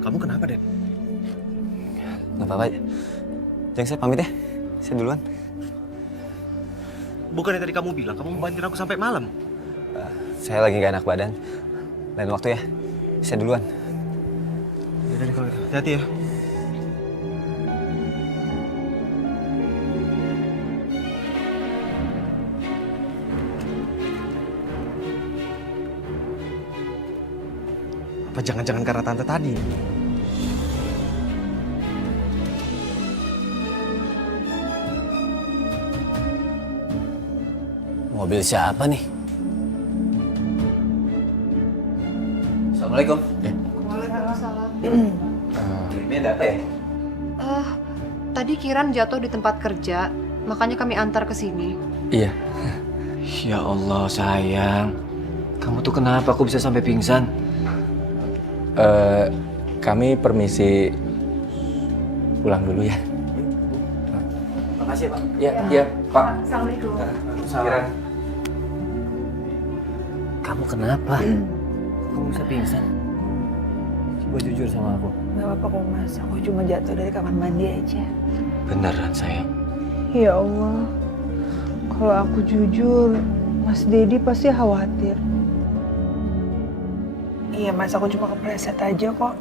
kamu kenapa, Den? Nggak apa-apa. Jang, saya pamit ya. Saya duluan. Bukannya tadi kamu bilang kamu mau bantuin aku sampai malam? Saya lagi nggak enak badan. Lain waktu ya. Saya duluan. Yaudah deh kalau gitu. Hati-hati ya. Apa jangan-jangan karena tante tadi? Mobil siapa nih? Assalamualaikum. Waalaikumsalam. Ini ada apa ya? Tadi Kiran jatuh di tempat kerja, makanya kami antar ke sini. Iya. Ya Allah sayang, kamu tuh kenapa? Aku bisa sampai pingsan? Kami permisi pulang dulu ya. Makasih Pak. Ya, Pak. Assalamualaikum. Kiran. Kamu kenapa? Kamu bisa pingsan? Coba jujur sama aku. Gak apa-apa kok Mas, aku cuma jatuh dari kamar mandi aja. Beneran sayang? Ya Allah, kalau aku jujur, Mas Dedi pasti khawatir. Iya Mas, aku cuma kepleset aja kok.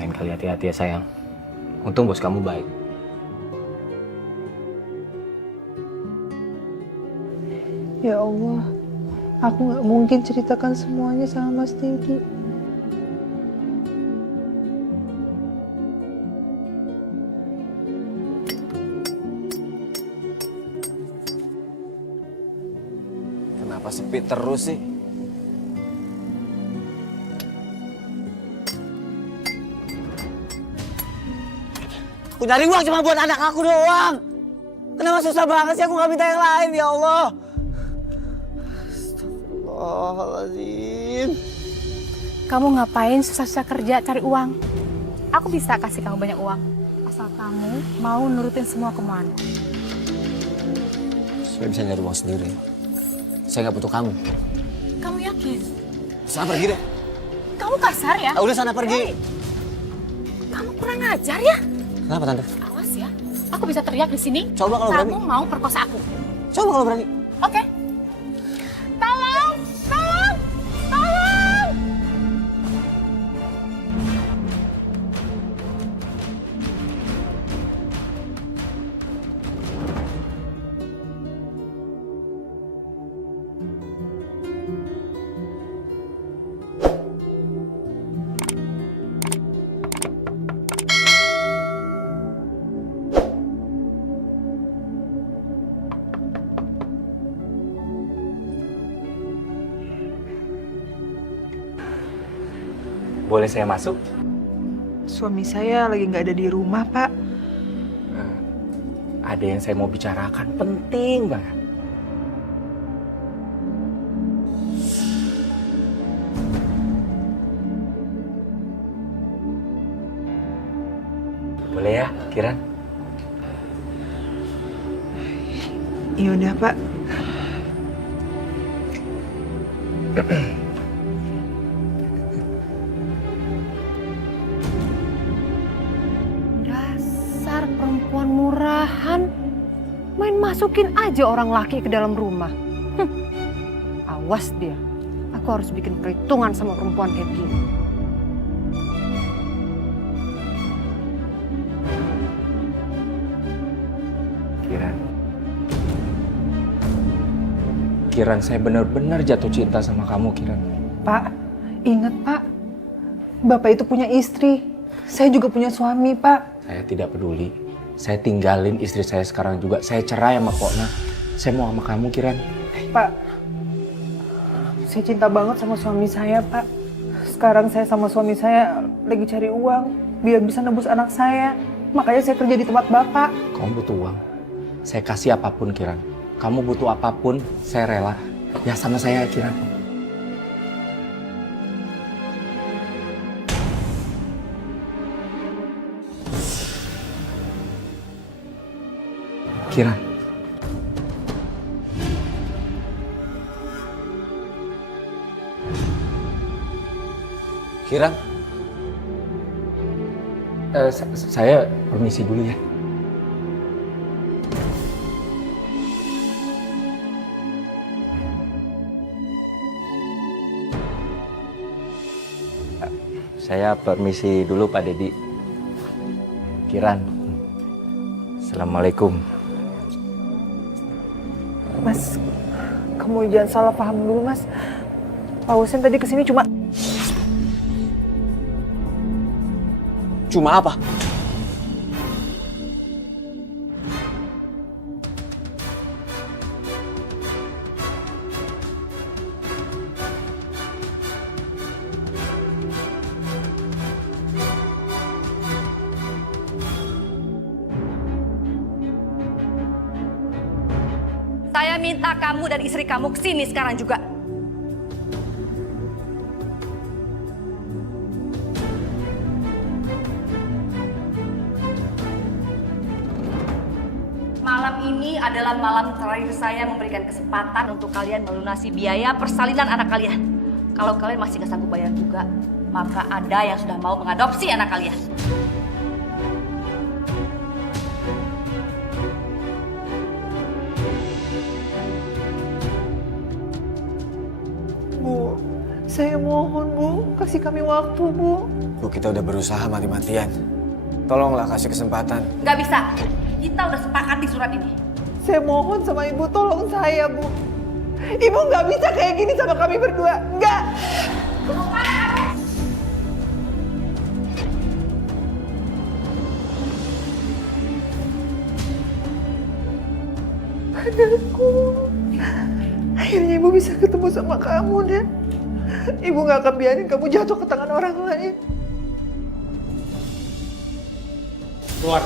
Lain kali hati-hati ya sayang. Untung bos kamu baik. Ya Allah, aku gak mungkin ceritakan semuanya sama Mas Dedi. Kenapa sepi terus sih? Aku nyari uang cuma buat anak aku doang. Kenapa susah banget sih? Aku gak minta yang lain, ya Allah. Astagfirullahaladzim. Kamu ngapain susah-susah kerja cari uang? Aku bisa kasih kamu banyak uang. Asal kamu mau nurutin semua kemauan. Saya bisa nyari uang sendiri. Saya gak butuh kamu. Kamu yakin? Sana pergi deh. Kamu kasar ya? Udah sana pergi. Kamu kurang ajar ya? Kenapa Tante? Awas ya. Aku bisa teriak di sini. Coba kalau berani. Kamu mau perkosa aku. Coba kalau berani. Oke. Tolong! Tolong! Tolong! Boleh saya masuk? Suami saya lagi nggak ada di rumah, Pak. Ada yang saya mau bicarakan, penting banget. Boleh ya, Kiran? Ya udah, Pak. Dasar perempuan murahan. Main masukin aja orang laki ke dalam rumah. Awas dia. Aku harus bikin perhitungan sama perempuan kayak gini. Kiran, saya benar-benar jatuh cinta sama kamu, Kiran. Pak, ingat Pak. Bapak itu punya istri. Saya juga punya suami, Pak. Saya tidak peduli. Saya tinggalin istri saya sekarang juga. Saya cerai sama Pokna. Saya mau sama kamu, Kiran. Pak, saya cinta banget sama suami saya, Pak. Sekarang saya sama suami saya lagi cari uang biar bisa nebus anak saya. Makanya saya kerja di tempat Bapak. Kamu butuh uang. Saya kasih apapun, Kiran. Kamu butuh apapun, saya rela. Ya sama saya, Kiran. Kiran. Kiran. Saya permisi dulu ya. Saya permisi dulu Pak Dedi. Kiran. Assalamualaikum. Mas, kamu jangan salah paham dulu, Mas. Pak Husen tadi kesini cuma apa? Saya minta kamu dan istri kamu kesini sekarang juga. Malam ini adalah malam terakhir saya memberikan kesempatan untuk kalian melunasi biaya persalinan anak kalian. Kalau kalian masih nggak sanggup bayar juga, maka ada yang sudah mau mengadopsi anak kalian. Bu, saya mohon Bu, kasih kami waktu Bu. Bu, kita udah berusaha mati-matian. Tolonglah kasih kesempatan. Nggak bisa. Kita udah sepakat di surat ini. Saya mohon sama Ibu, tolong saya Bu. Ibu nggak bisa kayak gini sama kami berdua, nggak. Anakku, akhirnya Ibu bisa ketemu sama kamu, Dan. Ibu nggak akan biarin kamu jatuh ke tangan orang lain. Keluar.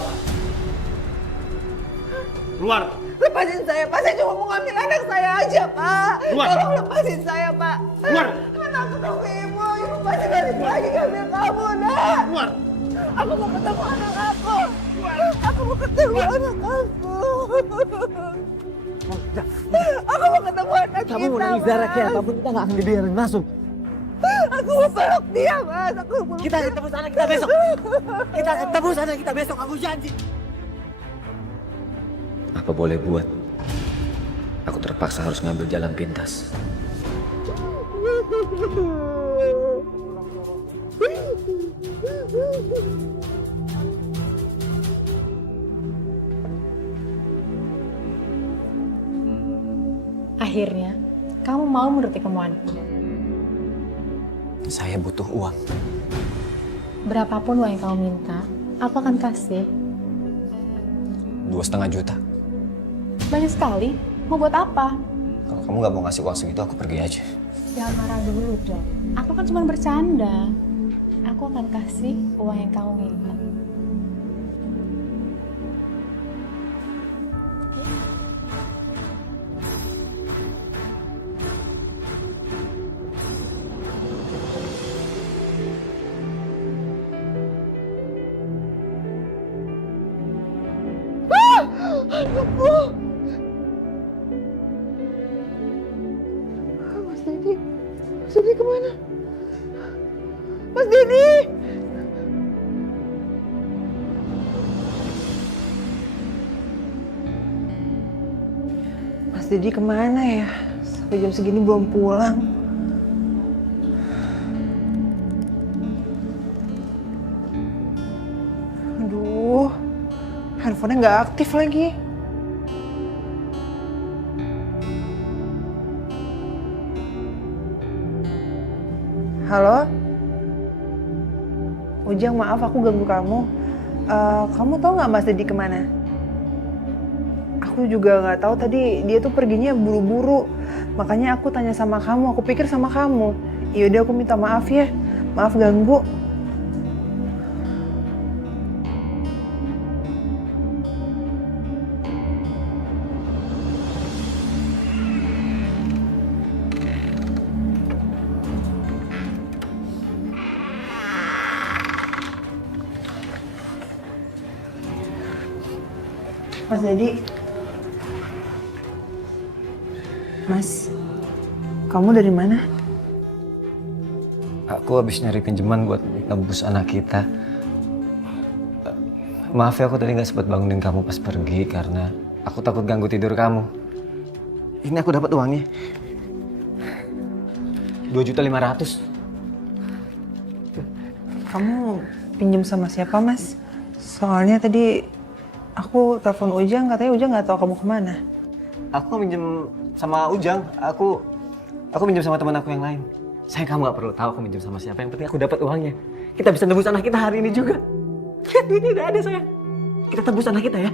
Keluar. Lepasin saya, Pak. Saya cuma mau ngambil anak saya aja, Pak. Keluar. Tolong lepasin saya, Pak. Keluar. Anakku tunggu Ibu. Ibu pasti balik lagi ngambil kamu, Nak. Keluar. Aku mau ketemu anak aku. Aku mau ketemu anak aku. Aku mau ketemu anak kita, Kamu mau nangis darah kayak apapun, kita nggak akan dibiarin masuk. Aku mau peluk dia, Mas. Aku mau Kita akan tebus anak kita besok. Kita akan tebus anak kita besok, aku janji. Apa boleh buat? Aku terpaksa harus ngambil jalan pintas. Akhirnya, kamu mau menuruti kemauanku. Saya butuh uang. Berapapun uang yang kamu minta, aku akan kasih. 2,5 juta. Banyak sekali. Mau buat apa? Kalau kamu nggak mau ngasih uang segitu, aku pergi aja. Jangan marah dulu dong. Aku kan cuma bercanda. Aku akan kasih uang yang kamu minta. Anakku. Mas Dedi. Mas Dedi kemana? Mas Dedi. Mas Dedi kemana ya? Sampai jam segini belum pulang. Aduh, handphonenya nggak aktif lagi. Halo? Ujang, maaf aku ganggu kamu. Kamu tahu nggak Mas Dedi kemana? Aku juga nggak tahu, tadi dia tuh perginya buru-buru. Makanya aku tanya sama kamu, aku pikir sama kamu. Yaudah aku minta maaf ya, maaf ganggu. Mas Dedi, Mas, kamu dari mana? Aku habis nyari pinjaman buat nebus anak kita. Maaf ya, aku tadi nggak sempat bangunin kamu pas pergi karena aku takut ganggu tidur kamu. Ini aku dapat uangnya. 2.500.000. Kamu pinjam sama siapa, Mas? Soalnya tadi aku telepon Ujang, katanya Ujang nggak tahu kamu kemana. Aku minjem sama Ujang. Aku minjem sama teman aku yang lain. Sayang, kamu nggak perlu tahu aku minjem sama siapa. Yang penting aku dapat uangnya. Kita bisa tebus anak kita hari ini juga. Lihat, ini udah ada, sayang. Kita tebus anak kita ya.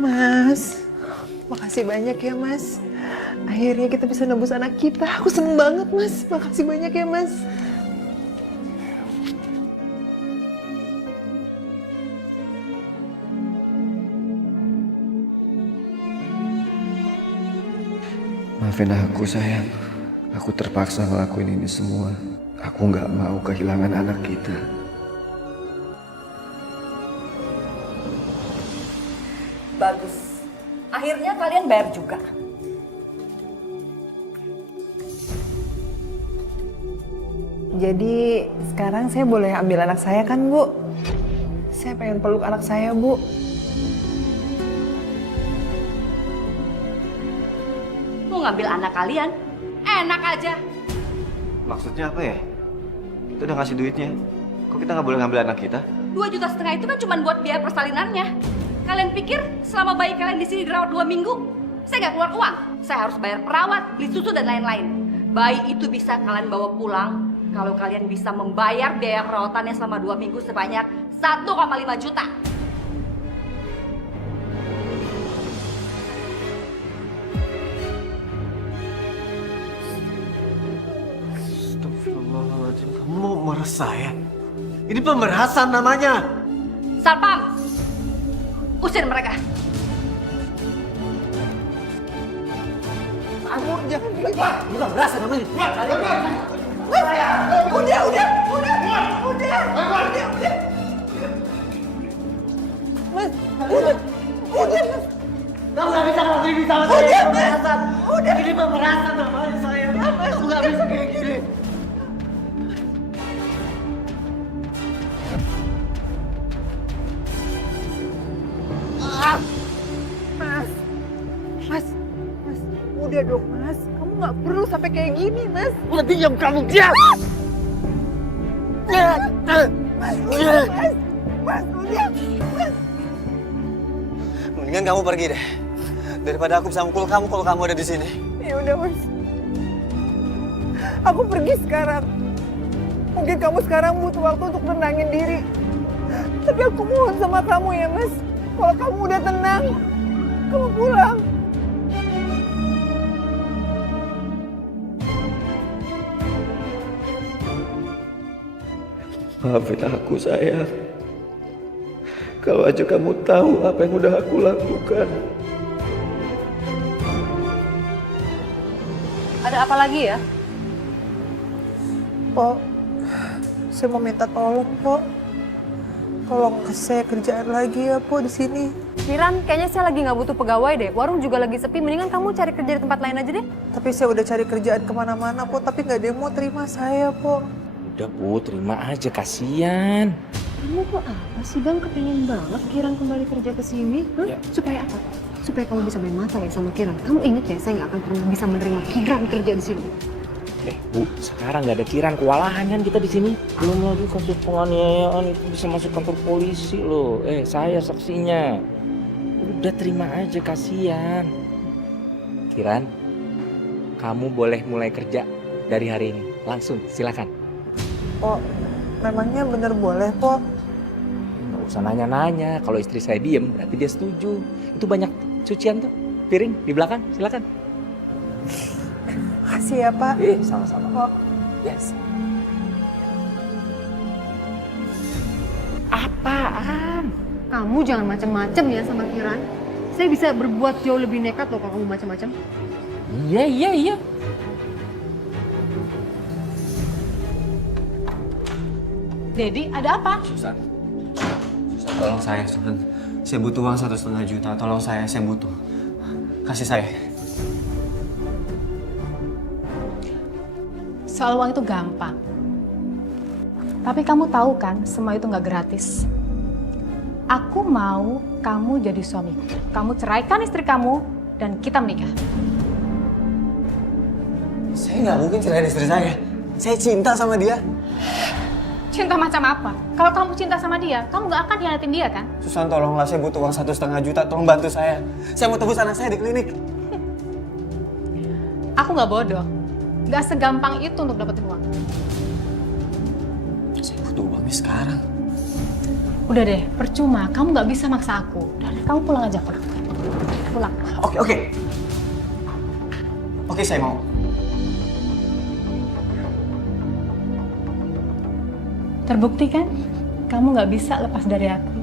Mas, makasih banyak ya, Mas. Akhirnya kita bisa nebus anak kita. Aku seneng banget, Mas. Makasih banyak ya, Mas. Maafin aku, sayang. Aku terpaksa ngelakuin ini semua. Aku nggak mau kehilangan anak kita. Bagus. Akhirnya kalian bayar juga. Jadi sekarang saya boleh ambil anak saya kan, Bu? Saya pengen peluk anak saya, Bu. Mau ngambil anak kalian? Enak aja. Maksudnya apa ya? Kita udah ngasih duitnya. Kok kita nggak boleh ngambil anak kita? 2,5 juta itu kan cuma buat biaya persalinannya. Kalian pikir selama bayi kalian di sini dirawat 2 minggu, saya nggak keluar uang? Saya harus bayar perawat, beli susu dan lain-lain. Bayi itu bisa kalian bawa pulang kalau kalian bisa membayar biaya perawatannya selama 2 minggu sebanyak 1,5 juta. Astagfirullahaladzim, kamu mau meres saya? Ini pemerasan namanya. Satpam, usir mereka. Kamu jangan bukan berasa namanya. Udah. Mas, udah. Kamu nggak bisa ngelakuin ini sama saya. Udah, Mas. Udah. Ini pemerasan namanya, saya. Kamu nggak bisa kayak gini. Mas, udah dong, Mas. Kamu nggak perlu sampai kayak gini, Mas. Udah diam kamu, diam. Mas, udah. Mendingan kamu pergi deh. Daripada aku bisa mukul kamu kalau kamu ada di sini. Ya udah, Mas. Aku pergi sekarang. Mungkin kamu sekarang butuh waktu untuk tenangin diri. Tapi aku mohon sama kamu ya, Mas. Kalau kamu udah tenang, kamu pulang. Maafin aku, sayang. Kalau aja kamu tahu apa yang udah aku lakukan. Ada apa lagi ya? Pok, saya mau minta tolong, Pok. Tolong kasih saya kerjaan lagi ya, Pok, di sini. Kiran, kayaknya saya lagi nggak butuh pegawai deh. Warung juga lagi sepi, mendingan kamu cari kerja di tempat lain aja deh. Tapi saya udah cari kerjaan kemana-mana, Pok. Tapi nggak ada yang mau terima saya, Pok. Udah Bu, terima aja, kasihan. Kamu kok apa sih Bang, kepengen banget Kiran kembali kerja ke sini? Ya. Supaya apa? Supaya kamu bisa main mata ya sama Kiran. Kamu inget ya, saya nggak akan pernah bisa menerima Kiran kerja di sini. Bu, sekarang nggak ada Kiran, kewalahan kan kita di sini. Belum lagi kasus penganiayaan itu bisa masuk kantor polisi loh. Saya saksinya. Udah terima aja, kasihan. Kiran, kamu boleh mulai kerja dari hari ini. Langsung, silakan. Pok, memangnya bener boleh, Pok? Nggak usah nanya-nanya. Kalau istri saya diem, berarti dia setuju. Itu banyak cucian tuh, piring di belakang. Silakan. Makasih ya, Pak. Sama-sama. Pok. Yes. Apaan? Kamu jangan macem-macem ya sama Kiran. Saya bisa berbuat jauh lebih nekat loh kalau kamu macem-macem. Iya. Dedi, ada apa? Susan, tolong saya, Susan. Saya butuh uang 1,5 juta. Tolong saya butuh. Kasih saya. Soal uang itu gampang. Tapi kamu tahu kan, semua itu nggak gratis. Aku mau kamu jadi suamiku. Kamu ceraikan istri kamu dan kita menikah. Saya nggak mungkin ceraiin istri saya. Saya cinta sama dia. Cinta macam apa? Kalau kamu cinta sama dia, kamu nggak akan hianatin dia kan? Susan, tolonglah, saya butuh uang 1,5 juta. Tolong bantu saya. Saya mau tebus anak saya di klinik. Aku nggak bodoh. Nggak segampang itu untuk dapetin uang. Saya butuh uangnya sekarang. Udah deh, percuma. Kamu nggak bisa maksa aku. Udah deh, kamu pulang aja, pulang. Pulang. Oke. Oke, saya mau. Terbukti kan? Kamu nggak bisa lepas dari aku.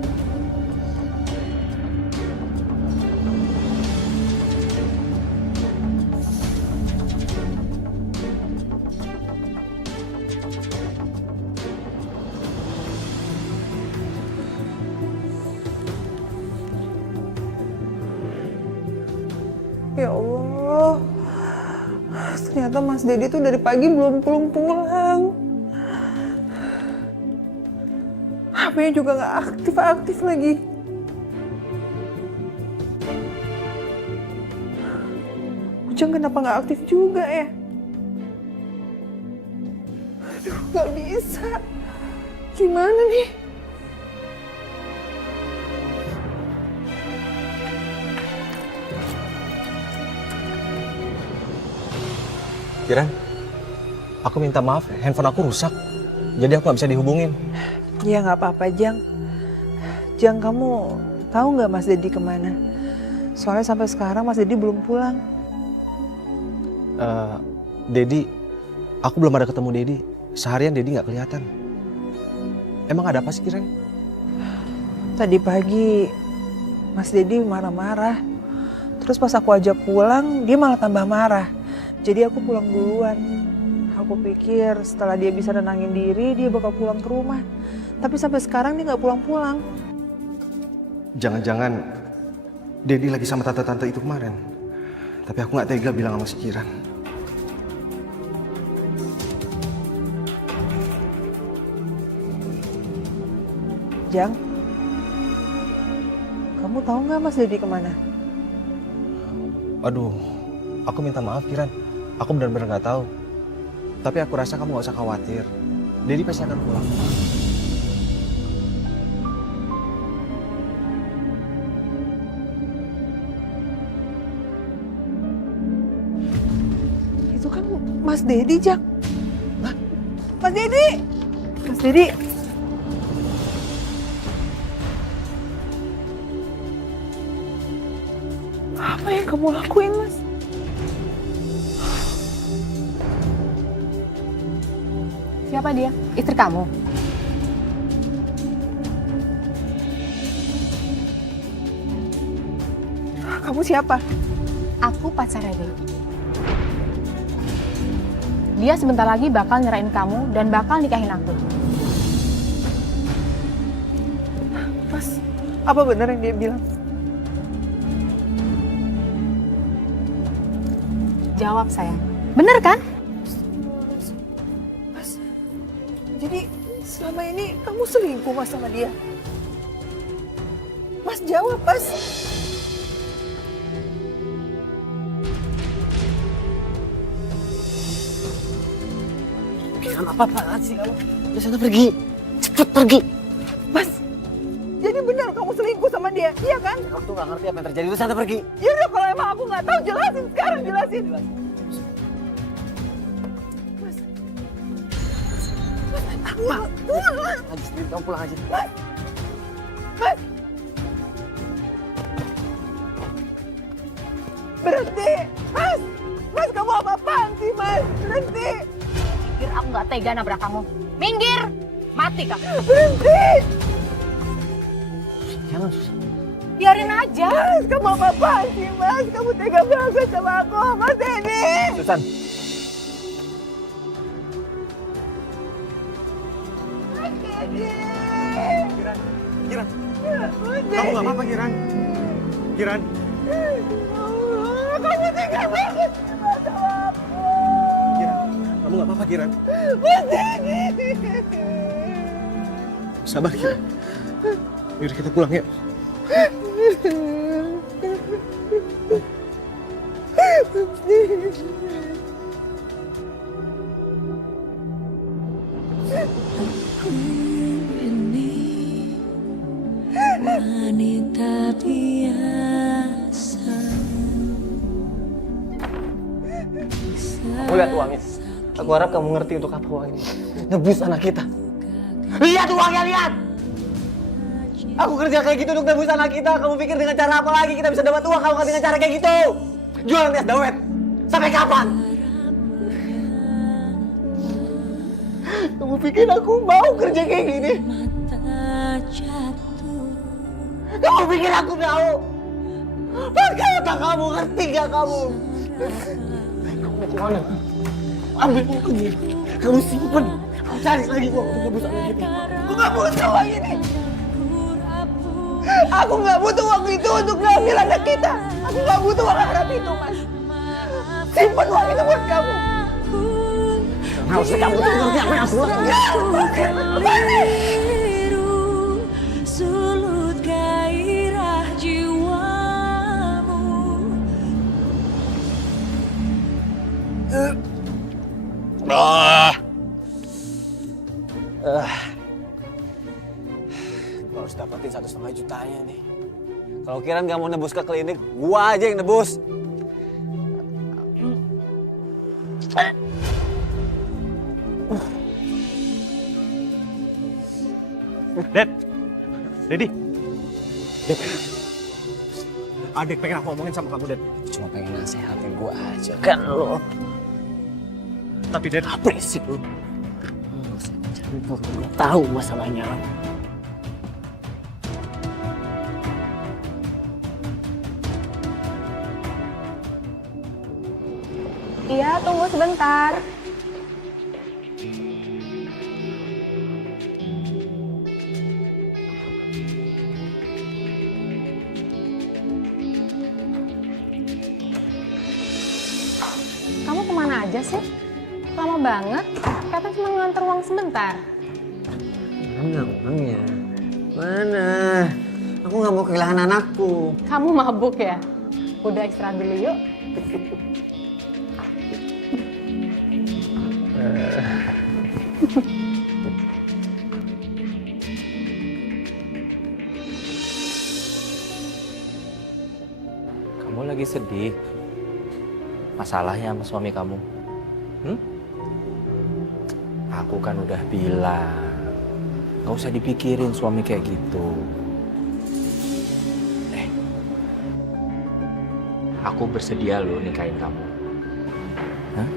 Ya Allah, ternyata Mas Dedi tuh dari pagi belum pulang. HP-nya juga nggak aktif lagi. Ujang kenapa nggak aktif juga ya? Aduh, nggak bisa. Gimana nih? Kiran, aku minta maaf, handphone aku rusak. Jadi aku nggak bisa dihubungin. Ya nggak apa-apa, Jang. Jang, kamu tahu nggak Mas Dedi kemana? Soalnya sampai sekarang Mas Dedi belum pulang. Dedi, aku belum ada ketemu Dedi. Seharian Dedi nggak kelihatan. Emang ada apa sih, Kiran? Tadi pagi Mas Dedi marah-marah. Terus pas aku ajak pulang, dia malah tambah marah. Jadi aku pulang duluan. Aku pikir setelah dia bisa nenangin diri, dia bakal pulang ke rumah. Tapi sampai sekarang dia nggak pulang-pulang. Jangan-jangan Dedi lagi sama tante-tante itu kemarin. Tapi aku nggak tega bilang sama si Kiran. Jang, kamu tahu nggak Mas Dedi kemana? Aduh, aku minta maaf, Kiran. Aku benar-benar nggak tahu. Tapi aku rasa kamu nggak usah khawatir. Dedi pasti akan pulang. Itu kan Mas Dedi, Jang. Hah? Mas Dedi! Mas Dedi! Apa yang kamu lakuin, Mas? Siapa dia? Istri kamu? Kamu siapa? Aku pacarnya dia. Dia sebentar lagi bakal nyerahin kamu dan bakal nikahin aku. Mas, apa benar yang dia bilang? Jawab, sayang. Bener kan? Mas, jadi selama ini kamu selingkuh Mas sama dia? Mas jawab, Mas. Apa-apaan sih kamu? Udah sana pergi. Cepet pergi. Mas, jadi benar kamu selingkuh sama dia, iya kan? Kamu tuh gak ngerti apa yang terjadi. Udah sana pergi. Ya udah, kalau emang aku nggak tahu, jelasin sekarang, jelasin. Mas, aku nggak pulang. Aji sendiri, kamu pulang aja. Mas, Mas, berhenti, Mas. Mas, kamu apa-apaan sih, Mas? Berhenti. Minggir, aku nggak tega nabrak kamu. Minggir! Mati kamu. Berhenti. Jangan, Susan. Biarin aja. Mas, kamu apa-apaan sih, Mas? Kamu tega banget sama aku, Mas Dedi. Susan. Sakit. Kiran, kamu nggak apa-apa Kiran? Kiran, Kamu tega banget sama aku. kamu nggak apa-apa Kiran? Putri. Sabar Kiran. Yaudah kita pulang yuk. Wanita biasa. Aku lihat uangnya. Aku harap kamu ngerti untuk apa uang ini. Nebus anak kita. Lihat uangnya, lihat! Aku kerja kayak gitu untuk nebus anak kita. Kamu pikir dengan cara apa lagi kita bisa dapat uang kalau nggak dengan cara kayak gitu? Jualan es dawet. Sampai kapan? Kamu pikir aku mau kerja kayak gini? Kamu pikir aku mau? Pakai otak kamu, ngerti gak kamu? Kamu mau kemana? Ambil uang ini. Kamu simpen. Kamu cari lagi uang untuk nebus anak kita. Aku gak butuh uang ini. Aku gak butuh uang itu untuk ngambil anak kita. Aku gak butuh uang harap itu, Mas. Simpen uang itu buat kamu. Harusnya kamu tuh ngerti apa yang aku lakukan. Sulut gairah jiwamu. Gua harus dapetin 1,5 jutanya nih. Kalau Kiran gak mau nebus ke klinik, gua aja yang nebus. Dad, Daddy, Dad, adik pengen aku ngomongin sama kamu, Dad. Cuma pengen nasehatin gua aja kan lo. Tapi Dad, berisik lu. Gua tahu masalahnya. Iya, tunggu sebentar. Kamu kemana aja sih? Lama banget. Katanya cuma nganter uang sebentar. Mana uangnya? Mana? Aku gak mau kehilangan anakku. Kamu mabuk ya? Udah istirahat dulu yuk. Kamu lagi sedih? Masalahnya sama suami kamu? Aku kan udah bilang, gak usah dipikirin suami kayak gitu. Aku bersedia loh nikahin kamu. Hah?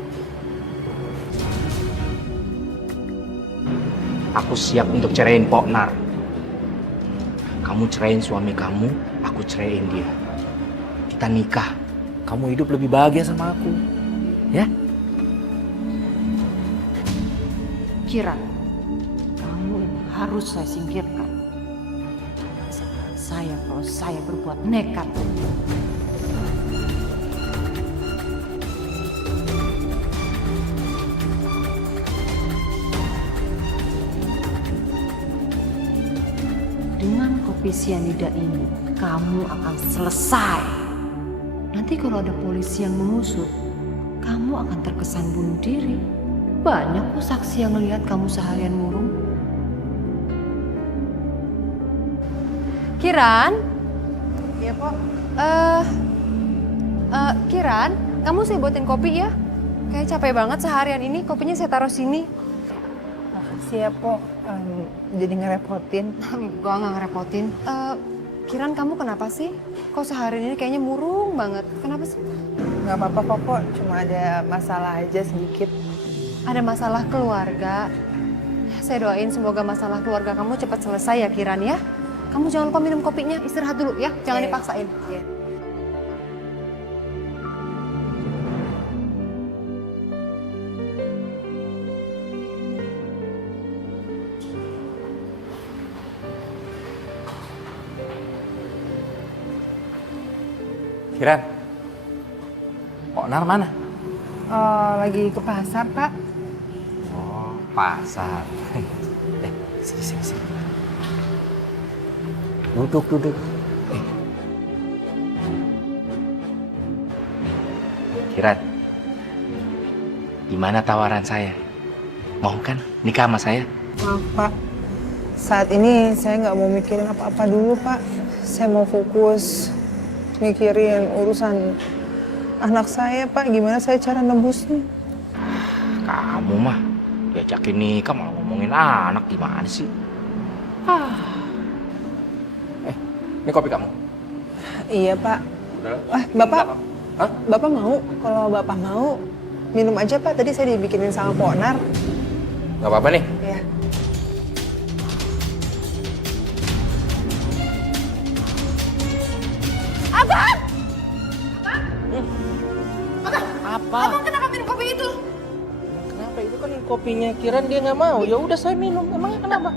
Aku siap untuk ceraiin Poknar. Kamu ceraiin suami kamu, aku ceraiin dia. Kita nikah. Kamu hidup lebih bahagia sama aku. Ya? Kiran, kamu ini harus saya singkirkan. Saya kalau saya berbuat nekat. Dengan kopi sianida ini, kamu akan selesai. Nanti kalau ada polisi yang mengusut, kamu akan terkesan bunuh diri. Banyak kok saksi yang melihat kamu seharian murung. Kiran? Iya, Pok. Kiran, kamu saya buatin kopi ya? Kayak capek banget seharian ini, kopinya saya taruh sini. Makasih ya, Pok. Jadi ngerepotin. Gua nggak ngerepotin. Kiran, kamu kenapa sih? Kok seharian ini kayaknya murung banget? Kenapa sih? Nggak apa-apa kok, Pok. Cuma ada masalah aja sedikit. Ada masalah keluarga. Saya doain semoga masalah keluarga kamu cepat selesai ya, Kiran ya. Kamu jangan lupa minum kopinya, istirahat dulu ya. Jangan dipaksain. Iya. Kiran, Onar mana? Lagi ke pasar, Pak. Oh, pasar. Sini. Duduk. Kiran, gimana tawaran saya? Mau kan nikah sama saya? Maaf Pak, saat ini saya nggak mau mikirin apa-apa dulu Pak. Saya mau fokus mikirin urusan anak saya Pak. Gimana saya cara nebusnya? Kamu mah diajakin nikah malah ngomongin anak, gimana sih? Ini kopi kamu. Iya Pak. Bapak, Bapak mau? Kalau Bapak mau, minum aja Pak. Tadi saya dibikinin sama Pak Onar. Gak apa-apa nih? Iya. Abang! Apa? Abang kenapa minum kopi itu? Kenapa? Itu kan kopinya Kiran, dia nggak mau. Ya udah saya minum. Emangnya kenapa?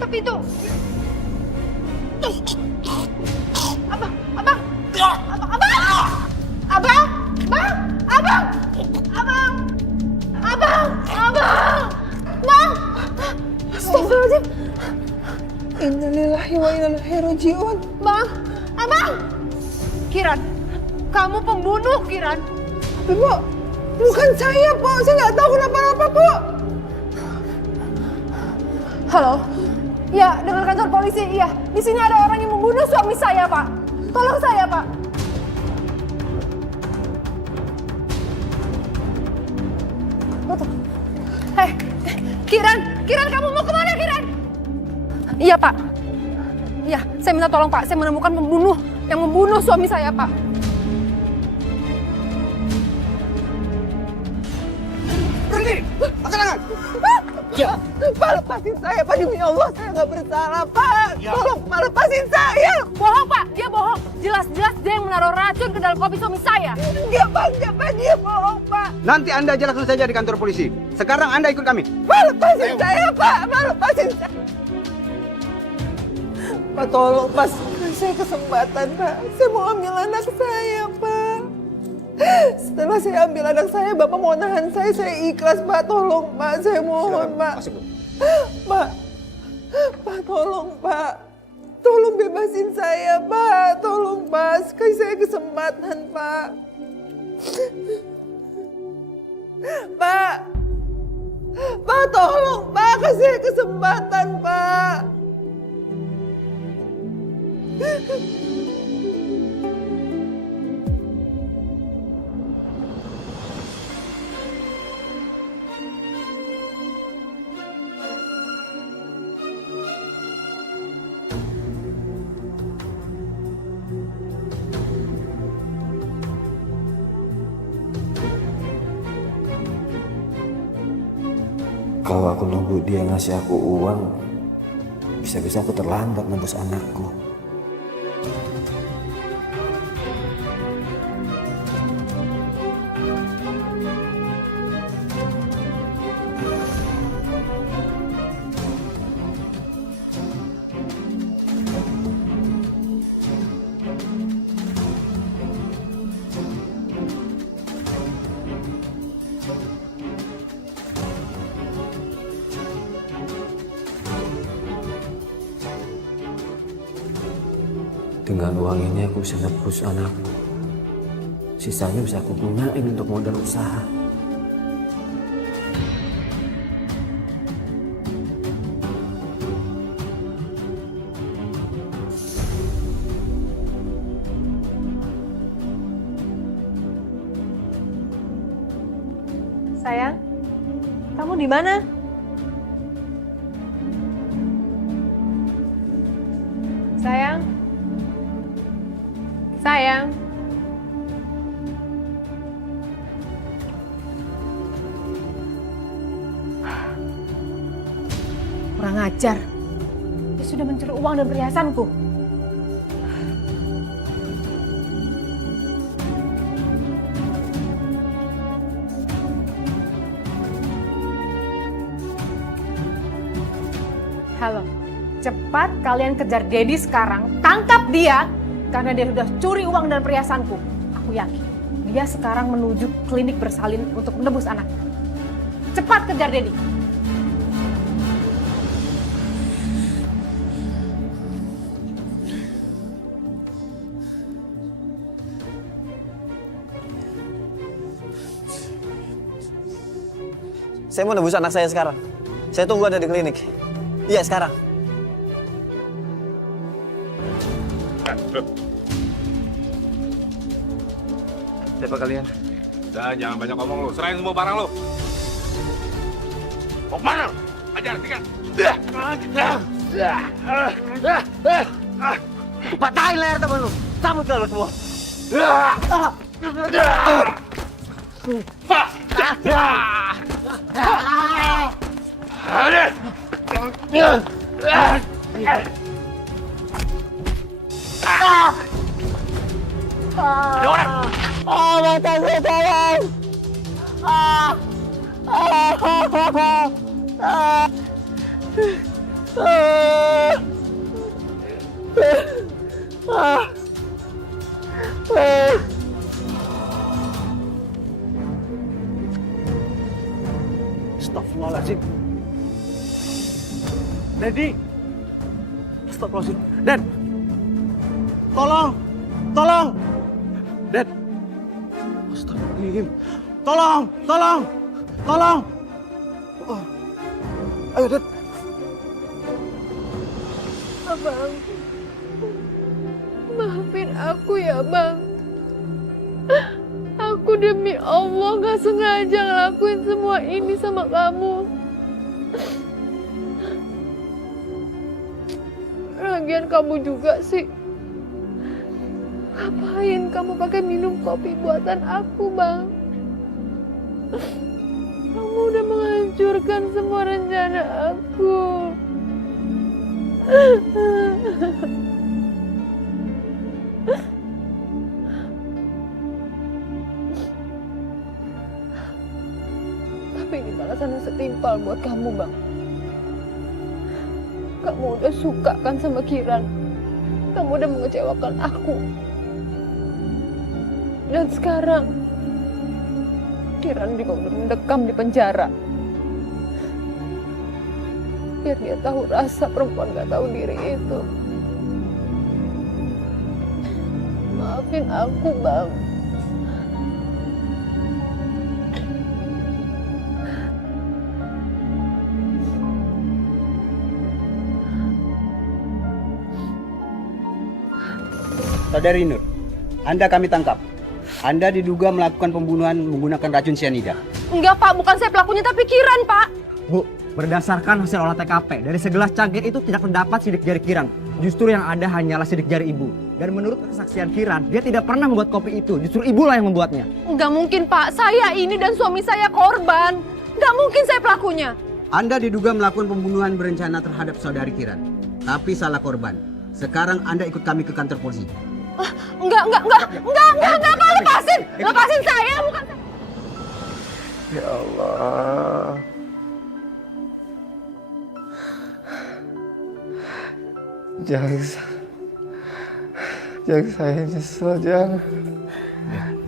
Tapi itu... Abang! Astagfirullahaladzim. Innalillahi wa inna ilaihi raji'un. Abang! Kiran, kamu pembunuh, Kiran. Tapi Bu, bukan saya Po. Saya nggak tahu kenapa-napa Po. Halo? Ya, dengan kantor polisi, iya. Di sini ada orang yang membunuh suami saya, Pak. Tolong saya, Pak. Kiran, kamu mau kemana, Kiran? Iya, Pak. Iya, saya minta tolong, Pak. Saya menemukan pembunuh yang membunuh suami saya, Pak. Berhenti! Angkat tangan! Ya. Pak, lepasin saya, Pak. Demi Allah, saya nggak bersalah, Pak. Tolong, Pak, lepasin saya. Bohong, Pak. Dia bohong. Jelas-jelas dia yang menaruh racun ke dalam kopi suami saya. Enggak, Pak. Dia bohong, Pak. Nanti Anda jelaskan saja di kantor polisi. Sekarang Anda ikut kami. Pak, lepasin saya, Pak. Pak, lepasin saya. Pak, tolong, Pak. Kasih saya kesempatan, Pak. Saya mau ambil anak saya, Pak. Setelah saya ambil anak saya, Bapak mau nahan saya ikhlas, Pak. Tolong, Pak. Saya mohon, Pak. Pak, tolong, Pak. Tolong bebasin saya, Pak. Tolong, Pak. Kasih saya kesempatan, Pak. Pak, tolong, Pak. Kasih saya kesempatan, Pak. Kalau aku nunggu dia ngasih aku uang, bisa-bisa aku terlambat nebus anakku. Dengan uang ini aku bisa nebus anakku. Sisanya bisa aku gunain untuk modal usaha. Sayang, kamu di mana? Sayang. Sayang. Kurang ajar. Dia sudah mencuri uang dan perhiasanku. Halo. Cepat kalian kejar Dedi sekarang. Tangkap dia. karena dia sudah curi uang dan perhiasanku. Aku yakin dia sekarang menuju klinik bersalin untuk menebus anaknya. Cepat kejar Dedi. Saya mau nebus anak saya sekarang. Saya tunggu ada di klinik. Iya, sekarang. Siapa kalian? Udah, jangan banyak ngomong lu. Serahin semua barang lu. Mau kemana? Ajar, tinggal. Patahin leher teman lu. Cabut kalau semua. Mata saya tolong. Astagfirullahaladzim. Dedi. Astagfirullahaladzim. Dad. Tolong. Tolong. Dad. Astagfirullahaladzim. Tolong. Tolong. Tolong. Oh. Ayo, Dad. Abang, maafin aku ya, Bang. Aku demi Allah gak sengaja ngelakuin semua ini sama kamu. Lagian kamu juga sih. Ngapain kamu pakai minum kopi buatan aku, Bang? Kamu udah menghancurkan semua rencana aku. Tapi ini balasan yang setimpal buat kamu, Bang. Kamu udah suka kan sama Kiran? Kamu udah mengecewakan aku. Dan sekarang Kiran juga udah mendekam di penjara. Biar dia tahu rasa perempuan gak tahu diri itu. Maafin aku, Bang. Saudari Nur, Anda kami tangkap. Anda diduga melakukan pembunuhan menggunakan racun cyanida. Enggak, Pak. Bukan saya pelakunya, tapi Kiran, Pak. Bu, berdasarkan hasil olah TKP, dari segelas cangkir itu tidak terdapat sidik jari Kiran. Justru yang ada hanyalah sidik jari ibu. Dan menurut kesaksian Kiran, dia tidak pernah membuat kopi itu. Justru ibulah yang membuatnya. Enggak mungkin, Pak. Saya ini dan suami saya korban. Enggak mungkin saya pelakunya. Anda diduga melakukan pembunuhan berencana terhadap saudari Kiran. Tapi salah korban. Sekarang Anda ikut kami ke kantor polisi. Enggak, Pak. Lepasin saya, bukan. Ya Allah. Jangan saya nyesel, jangan.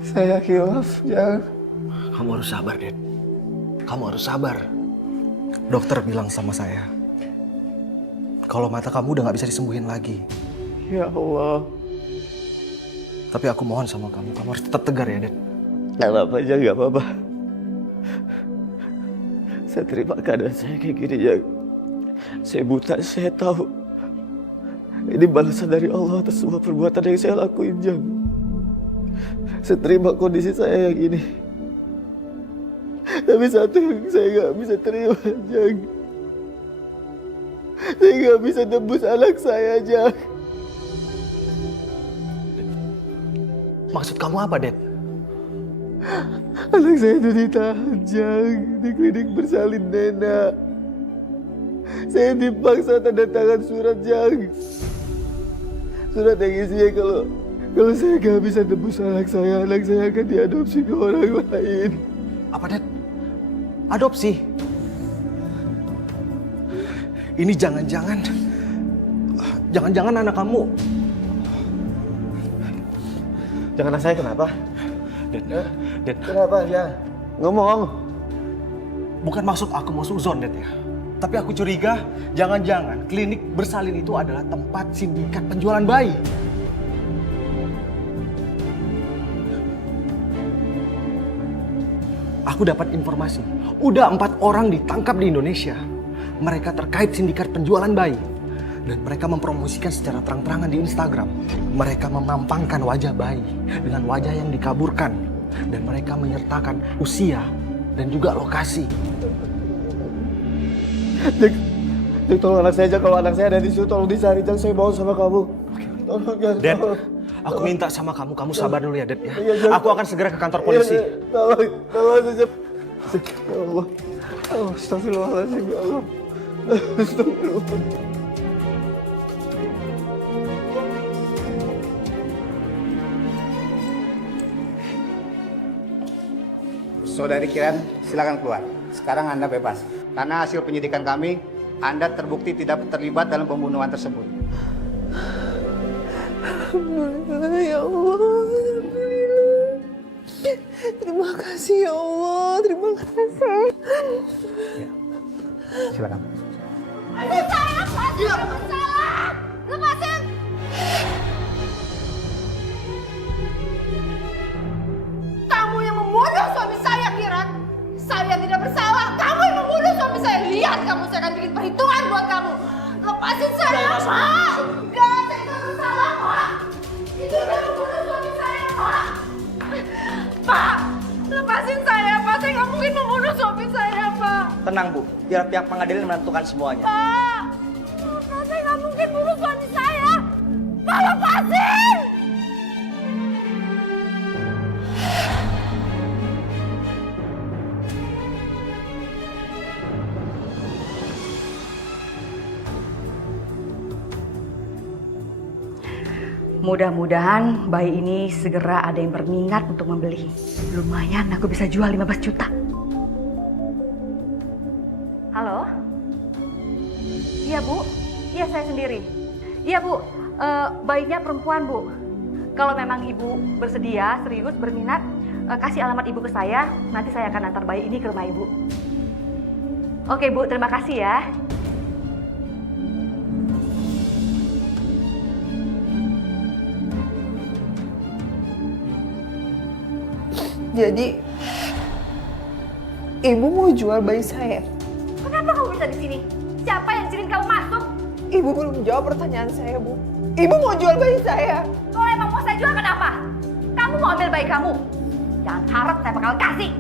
Saya khilaf, jangan. Kamu harus sabar, Dad. Kamu harus sabar. Dokter bilang sama saya, kalau mata kamu udah gak bisa disembuhin lagi. Ya Allah. Tapi aku mohon sama kamu harus tetap tegar ya, Dad. Anggap aja gak apa-apa. Saya terima keadaan saya kayak gini, Jang. Saya buta, saya tahu. Ini balasan dari Allah atas semua perbuatan yang saya lakuin, Jang. Saya terima kondisi saya yang ini. Tapi satu yang saya gak bisa terima, Jang. Saya gak bisa tebus anak saya, Jang. Maksud kamu apa, Dad? Anak saya itu ditahan, Jang, di klinik bersalin Nena. Saya dipaksa tanda tangan surat, Jang. Surat yang isinya kalau saya gak bisa tebus anak saya akan diadopsi ke orang lain. Apa, Dad? Adopsi? Ini jangan-jangan anak kamu Jangan anak saya kenapa? Dad. Kenapa ya? Ngomong. Bukan maksud aku mau suzon, Dad ya. Tapi aku curiga jangan-jangan klinik bersalin itu adalah tempat sindikat penjualan bayi. Aku dapat informasi, udah 4 orang ditangkap di Indonesia. Mereka terkait sindikat penjualan bayi. Dan mereka mempromosikan secara terang-terangan di Instagram. Mereka memampangkan wajah bayi dengan wajah yang dikaburkan. Dan mereka menyertakan usia dan juga lokasi. Jack, tolong anak saya aja. Kalau anak saya ada di situ, tolong dicari. Jack, saya mohon sama kamu. Tolong, Jack. Dad, aku minta sama kamu sabar dulu ya, Dad ya. Iya, Jack. Aku akan segera ke kantor polisi. Tolong saja. Ya Allah. Oh, astagfirullahaladzim, ya Allah. Astagfirullah. Saudari Kiran, silakan keluar. Sekarang Anda bebas. Karena hasil penyidikan kami, Anda terbukti tidak terlibat dalam pembunuhan tersebut. Alhamdulillah ya Allah. Alhamdulillah. Terima kasih ya Allah. Terima kasih. Silakan. Saya pasti bersalah. Lepasin. Kamu yang membunuh suami saya, Kiran. Saya tidak bersalah. Kamu yang membunuh suami saya. Lihat kamu, saya akan bikin perhitungan buat kamu. Lepasin saya, Pak. Enggak, saya tidak bersalah, Pak. Itu yang membunuh suami saya, Pak. Pak, lepasin saya, Pak. Saya nggak mungkin membunuh suami saya, Pak. Tenang Bu, biar pihak pengadilan menentukan semuanya. Pak, saya nggak mungkin bunuh suami saya. Pak, lepasin. Mudah-mudahan bayi ini segera ada yang berminat untuk membeli. Lumayan aku bisa jual 15 juta. Halo? Iya Bu, iya saya sendiri. Iya Bu, bayinya perempuan Bu. Kalau memang Ibu bersedia, serius, berminat, kasih alamat Ibu ke saya. Nanti saya akan antar bayi ini ke rumah Ibu. Oke Bu, terima kasih ya. Jadi, Ibu mau jual bayi saya? Kenapa kamu bisa di sini? Siapa yang izinin kamu masuk? Ibu belum jawab pertanyaan saya, Bu. Ibu mau jual bayi saya? Kalau emang mau saya jual, kenapa? Kamu mau ambil bayi kamu? Jangan harap saya bakal kasih.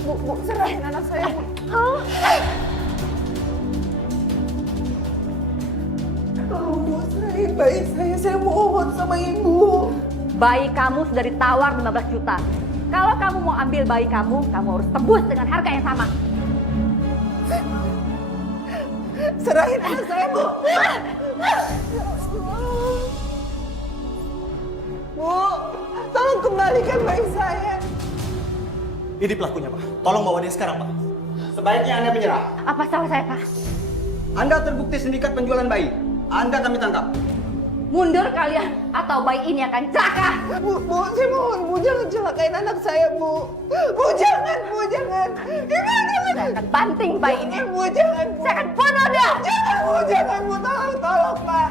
Bu, serahin anak saya, Bu. Tolong, Bu, serahin bayi saya mohon sama Ibu. Bayi kamu sudah ditawar 15 juta. Kalau kamu mau ambil bayi kamu harus tebus dengan harga yang sama. Serahin anak saya, Bu. Bu, tolong kembalikan bayi saya. Ini pelakunya, Pak. Tolong bawa dia sekarang, Pak. Sebaiknya Anda menyerah. Apa salah saya, Pak? Anda terbukti sindikat penjualan bayi. Anda kami tangkap. Mundur kalian atau bayi ini akan celaka. Bu, saya mohon, Bu, jangan celakain anak saya, Bu. Bu, jangan, Bu, jangan. Ibu, jangan. Saya akan banting bayi ini. Bu, jangan, Bu. Saya akan bunuh dia. Jangan, Bu, jangan, Bu. Tolong, Pak.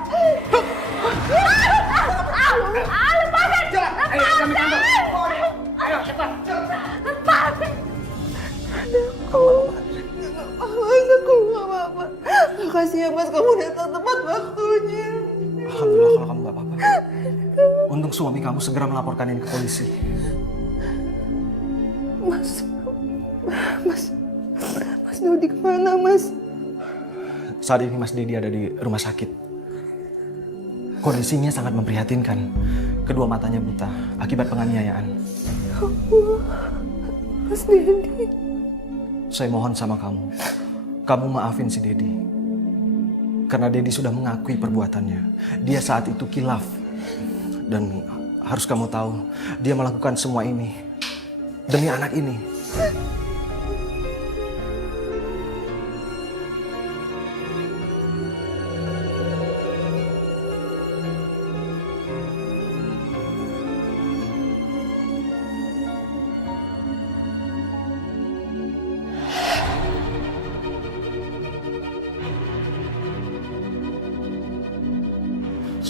Lepasin. Ayo, kami tangkap. Ayo, cepat. Lepasin. Anakku. Mas, aku gak apa-apa. Makasih ya, Mas. Kamu datang tepat waktunya. Alhamdulillah kalau kamu gak apa-apa. Untung suami kamu segera melaporkan ini ke polisi. Mas Dodi kemana, Mas? Saat ini Mas Dedi ada di rumah sakit. Kondisinya sangat memprihatinkan. Kedua matanya buta akibat penganiayaan. Mas Dedi. Saya mohon sama kamu maafin si Dedi. Karena Dedi sudah mengakui perbuatannya. Dia saat itu kilaf. Dan harus kamu tahu, dia melakukan semua ini demi anak ini.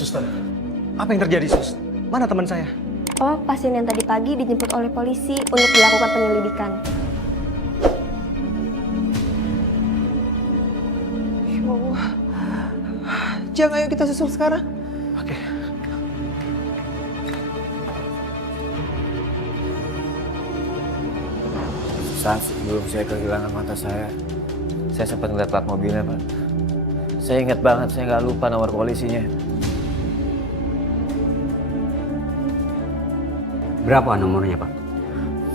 Suster, apa yang terjadi, Sus? Mana teman saya? Oh, pasien yang tadi pagi dijemput oleh polisi untuk dilakukan penyelidikan. Ya Allah. Jang, ayo kita susul sekarang. Oke. Saat sebelum saya kehilangan mata saya sempat ngeliat plat mobilnya, Pak. Saya ingat banget, saya nggak lupa nomor polisinya. Berapa nomornya, Pak?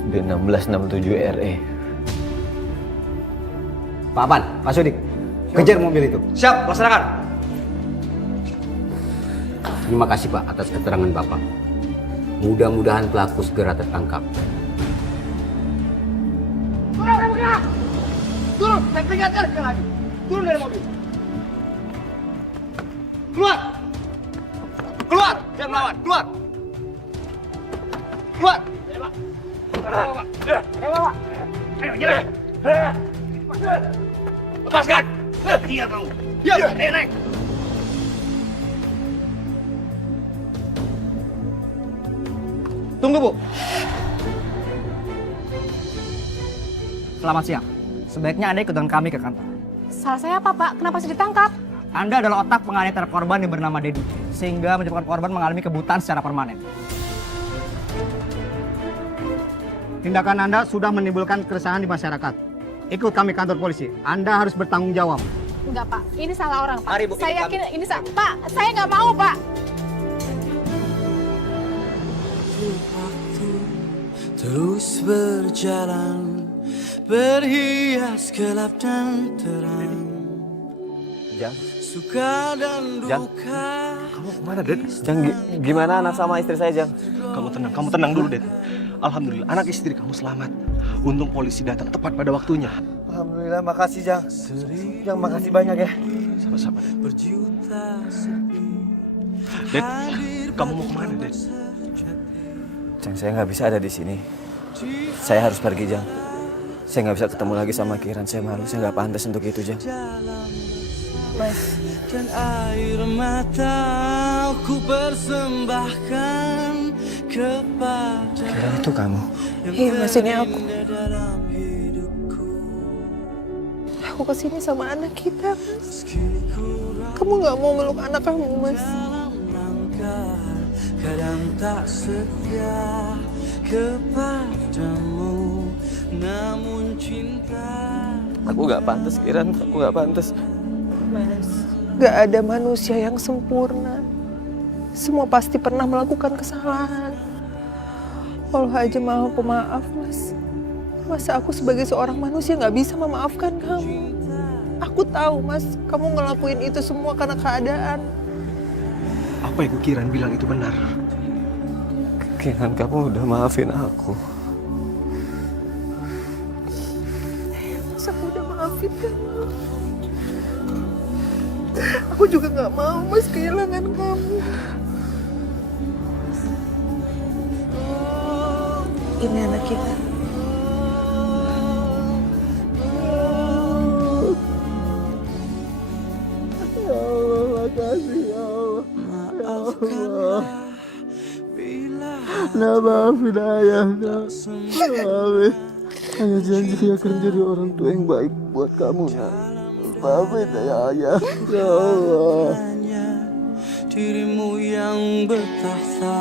B1667RE. Pak Apan, Pak Sudik, kejar mobil itu. Siap, laksanakan. Terima kasih, Pak, atas keterangan Bapak. Mudah-mudahan pelaku segera tertangkap. Turun, saya peringatkan sekali lagi. Turun dari mobil. Keluar! Keluar! Jangan melawan, keluar! Keluar! Ayo, jalan! Lepaskan! Tinggal kamu! Ya, naik! Tunggu, Bu. Selamat siang. Sebaiknya Anda ikut dengan kami ke kantor. Salah saya apa, Pak? Kenapa saya ditangkap? Anda adalah otak penganiayaan terhadap korban yang bernama Dedi, sehingga menyebabkan korban mengalami kebutaan secara permanen. Tindakan Anda sudah menimbulkan keresahan di masyarakat. Ikut kami kantor polisi. Anda harus bertanggung jawab. Enggak, Pak. Ini salah orang, Pak. Mari, Bu, Saya ikut yakin ini salah. Pak, saya nggak mau, Pak. Terus berjalan, berhias gelap dan terang. Jang, Suka dan duka. Kamu kemana, Ded? Jang, gimana anak sama istri saya, Jang? Kamu tenang dulu, Ded. Alhamdulillah, anak istri kamu selamat. Untung polisi datang tepat pada waktunya. Alhamdulillah, makasih Jang. Jang, makasih banyak ya. Sama-sama, Ded. Ded, kamu mau kemana, Ded? Jang, saya nggak bisa ada di sini. Saya harus pergi, Jang. Saya nggak bisa ketemu lagi sama Kiran. Saya malu, saya nggak pantas untuk itu, Jang. Mas. Dan air mata ku persembahkan kepada Kiran, itu kamu? Iya, Mas, ini aku. Aku kesini sama anak kita, Mas. Kamu nggak mau meluk anak kamu, Mas? kadang tak setia kepadamu, namun cinta. Aku nggak pantas, Kiran. Aku nggak pantas. Mas, nggak ada manusia yang sempurna. Semua pasti pernah melakukan kesalahan. Allah aja maha pemaaf, Mas. Masa aku sebagai seorang manusia nggak bisa memaafkan kamu? Aku tahu, Mas, kamu ngelakuin itu semua karena keadaan. Apa yang Kiran bilang itu benar? Kiran, kamu udah maafin aku. Mas, aku udah maafin kamu. Aku juga nggak mau, Mas, kehilangan kamu. Ini anak kita. Ya Allah, makasih ya Allah. Ya Allah. Nah, maafin ayah, nak. Maafin. Ayah janji akan jadi orang tua yang baik buat kamu, nak. Maafin ayah. Ya Allah. Dirimu yang bertahta